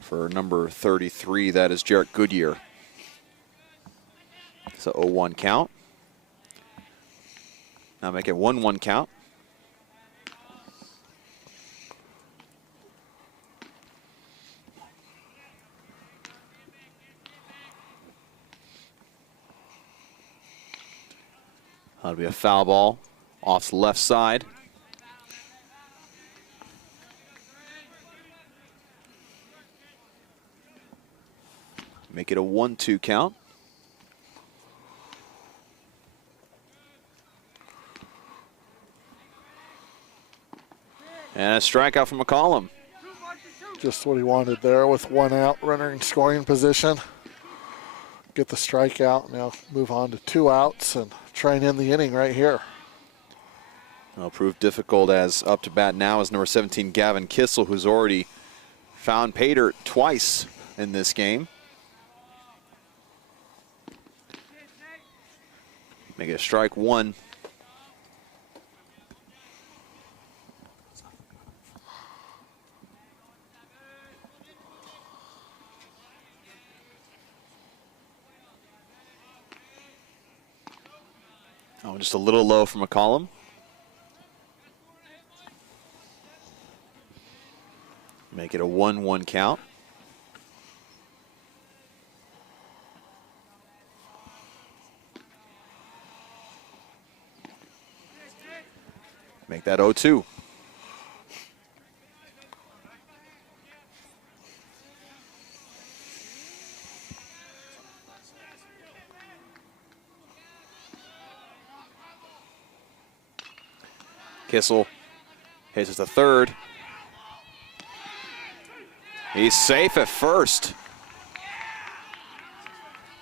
for number 33. That is Jarrett Goodyear. It's a 0-1 count. Now make it 1-1 count. That'll be a foul ball off the left side. Make it a 1-2 count. And a strikeout from McCollum. Just what he wanted there with 1 out, runner in scoring position. Get the strikeout, now move on to 2 outs and try and end the inning right here. It'll prove difficult as up to bat now is number 17, Gavin Kissel, who's already found pay dirt twice in this game. Make it a strike 1. Oh, just a little low from McCollum. Make it a 1-1 count. Make that 0-2. Kissel hits it to third. He's safe at first.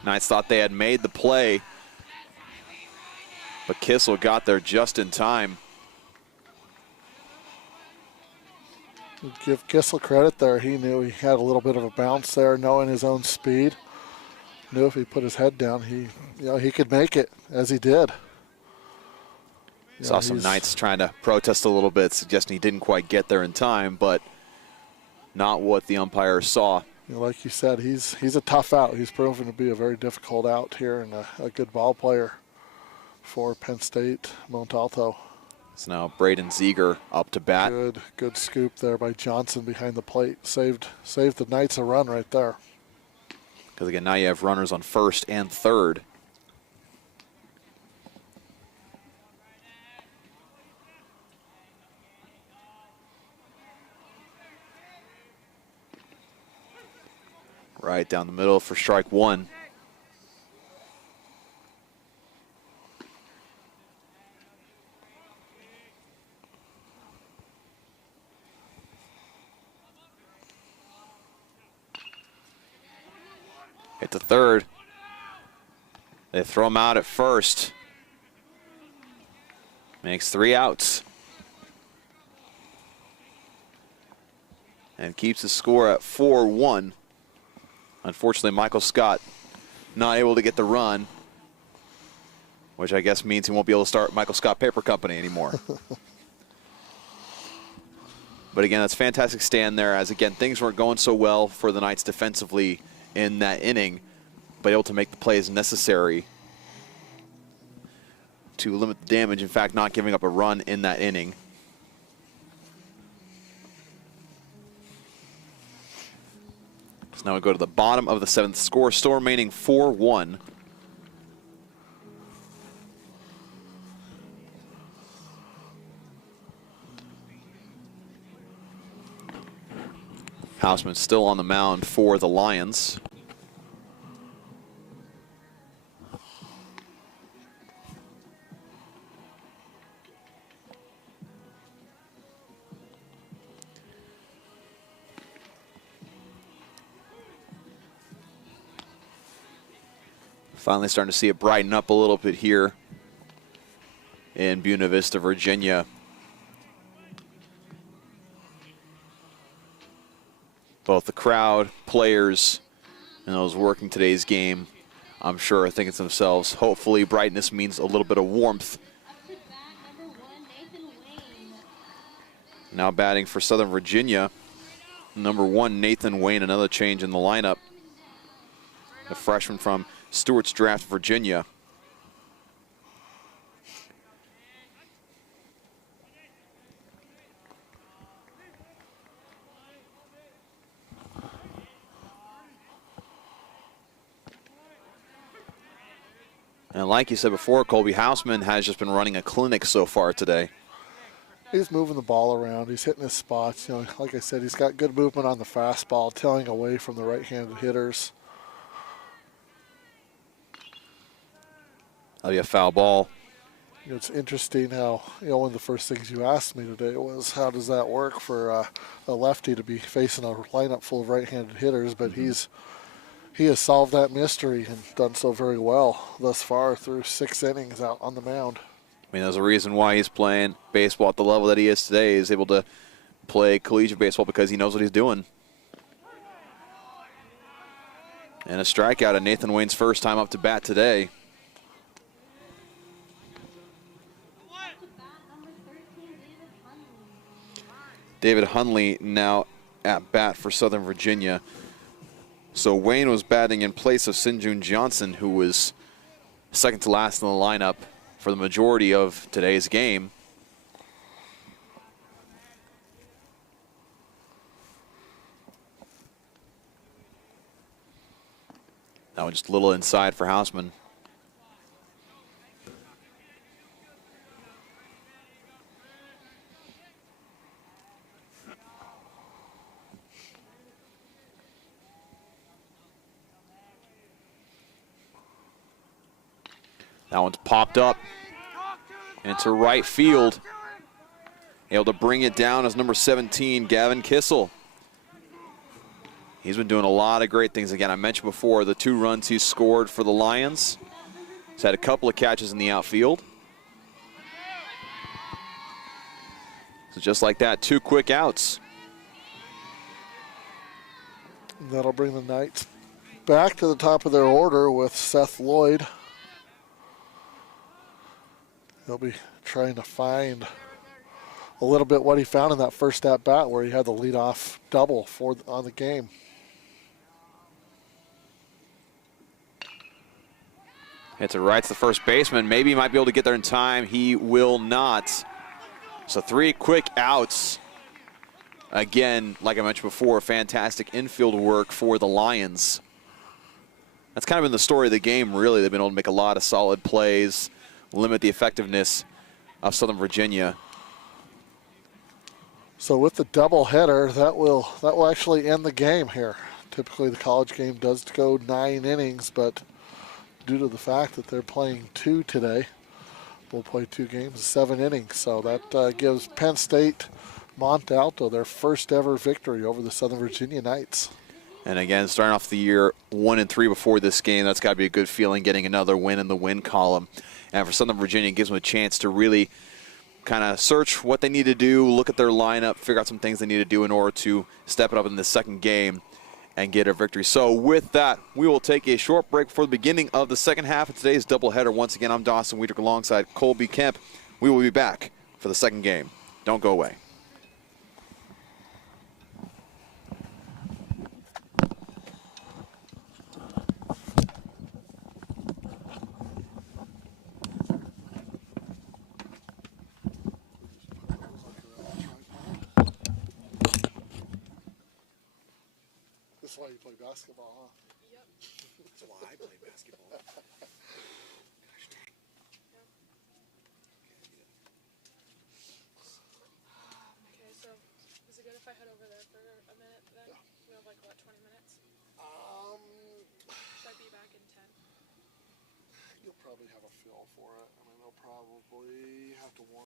Knights thought they had made the play, but Kissel got there just in time. Give Kissel credit there. He knew he had a little bit of a bounce there, knowing his own speed. Knew if he put his head down, he could make it, as he did. Saw some Knights trying to protest a little bit, suggesting he didn't quite get there in time, but not what the umpires saw. Like you said, he's a tough out. He's proven to be a very difficult out here and a good ball player for Penn State, Mont Alto. So now Braden Ziegler up to bat. Good scoop there by Johnson behind the plate. Saved the Knights a run right there. Because again, now you have runners on first and third. Right down the middle for strike one. Hit to third. They throw him out at first. Makes 3 outs. And keeps the score at 4-1. Unfortunately, Michael Scott not able to get the run, which I guess means he won't be able to start Michael Scott Paper Company anymore. But again, that's a fantastic stand there, as again, things weren't going so well for the Knights defensively in that inning, but able to make the plays necessary to limit the damage. In fact, not giving up a run in that inning. So now we go to the bottom of the 7th. Score still remaining 4-1. Houseman still on the mound for the Lions. Finally starting to see it brighten up a little bit here in Buena Vista, Virginia. Both the crowd, players, and those working today's game, I'm sure, are thinking to themselves, hopefully brightness means a little bit of warmth. Now batting for Southern Virginia, number 1, Nathan Wayne, another change in the lineup. The freshman from Stewart's Draft, Virginia. And like you said before, Colby, Houseman has just been running a clinic so far today. He's moving the ball around. He's hitting his spots. Like I said, he's got good movement on the fastball, tailing away from the right-handed hitters. That'll be a foul ball. It's interesting how, one of the first things you asked me today was how does that work for a lefty to be facing a lineup full of right-handed hitters, but he has solved that mystery and done so very well thus far through 6 innings out on the mound. I mean, there's a reason why he's playing baseball at the level that he is today. He's able to play collegiate baseball because he knows what he's doing. And a strikeout at Nathan Wayne's first time up to bat today. David Hunley now at bat for Southern Virginia. So Wayne was batting in place of Sinjun Johnson, who was second to last in the lineup for the majority of today's game. That one just a little inside for Houseman. That one's popped up into right field. Able to bring it down as number 17, Gavin Kissel. He's been doing a lot of great things. Again, I mentioned before the 2 runs he scored for the Lions. He's had a couple of catches in the outfield. So just like that, 2 quick outs. That'll bring the Knights back to the top of their order with Seth Lloyd. He'll be trying to find a little bit what he found in that first at-bat where he had the leadoff double on the game. Hits it right to the first baseman. Maybe he might be able to get there in time. He will not. So 3 quick outs. Again, like I mentioned before, fantastic infield work for the Lions. That's kind of been the story of the game, really. They've been able to make a lot of solid plays, limit the effectiveness of Southern Virginia. So with the doubleheader, that will actually end the game here. Typically the college game does go 9 innings, but due to the fact that they're playing 2 today, we'll play 2 games, 7 innings. So that gives Penn State, Mont, Alto their first ever victory over the Southern Virginia Knights. And again, starting off the year 1-3 before this game, that's got to be a good feeling, getting another win in the win column. And for Southern Virginia, it gives them a chance to really kind of search what they need to do, look at their lineup, figure out some things they need to do in order to step it up in the second game and get a victory. So with that, we will take a short break for the beginning of the second half of today's doubleheader. Once again, I'm Dawson Wiedrick alongside Colby Kemp. We will be back for the second game. Don't go away. That's why you play basketball, huh? Yep. That's why I play basketball. Gosh dang. Yep. Okay, so is it good if I head over there for a minute then? Yeah. We have like, what, 20 minutes? Should I be back in 10? You'll probably have a feel for it. I mean, they'll probably have to warm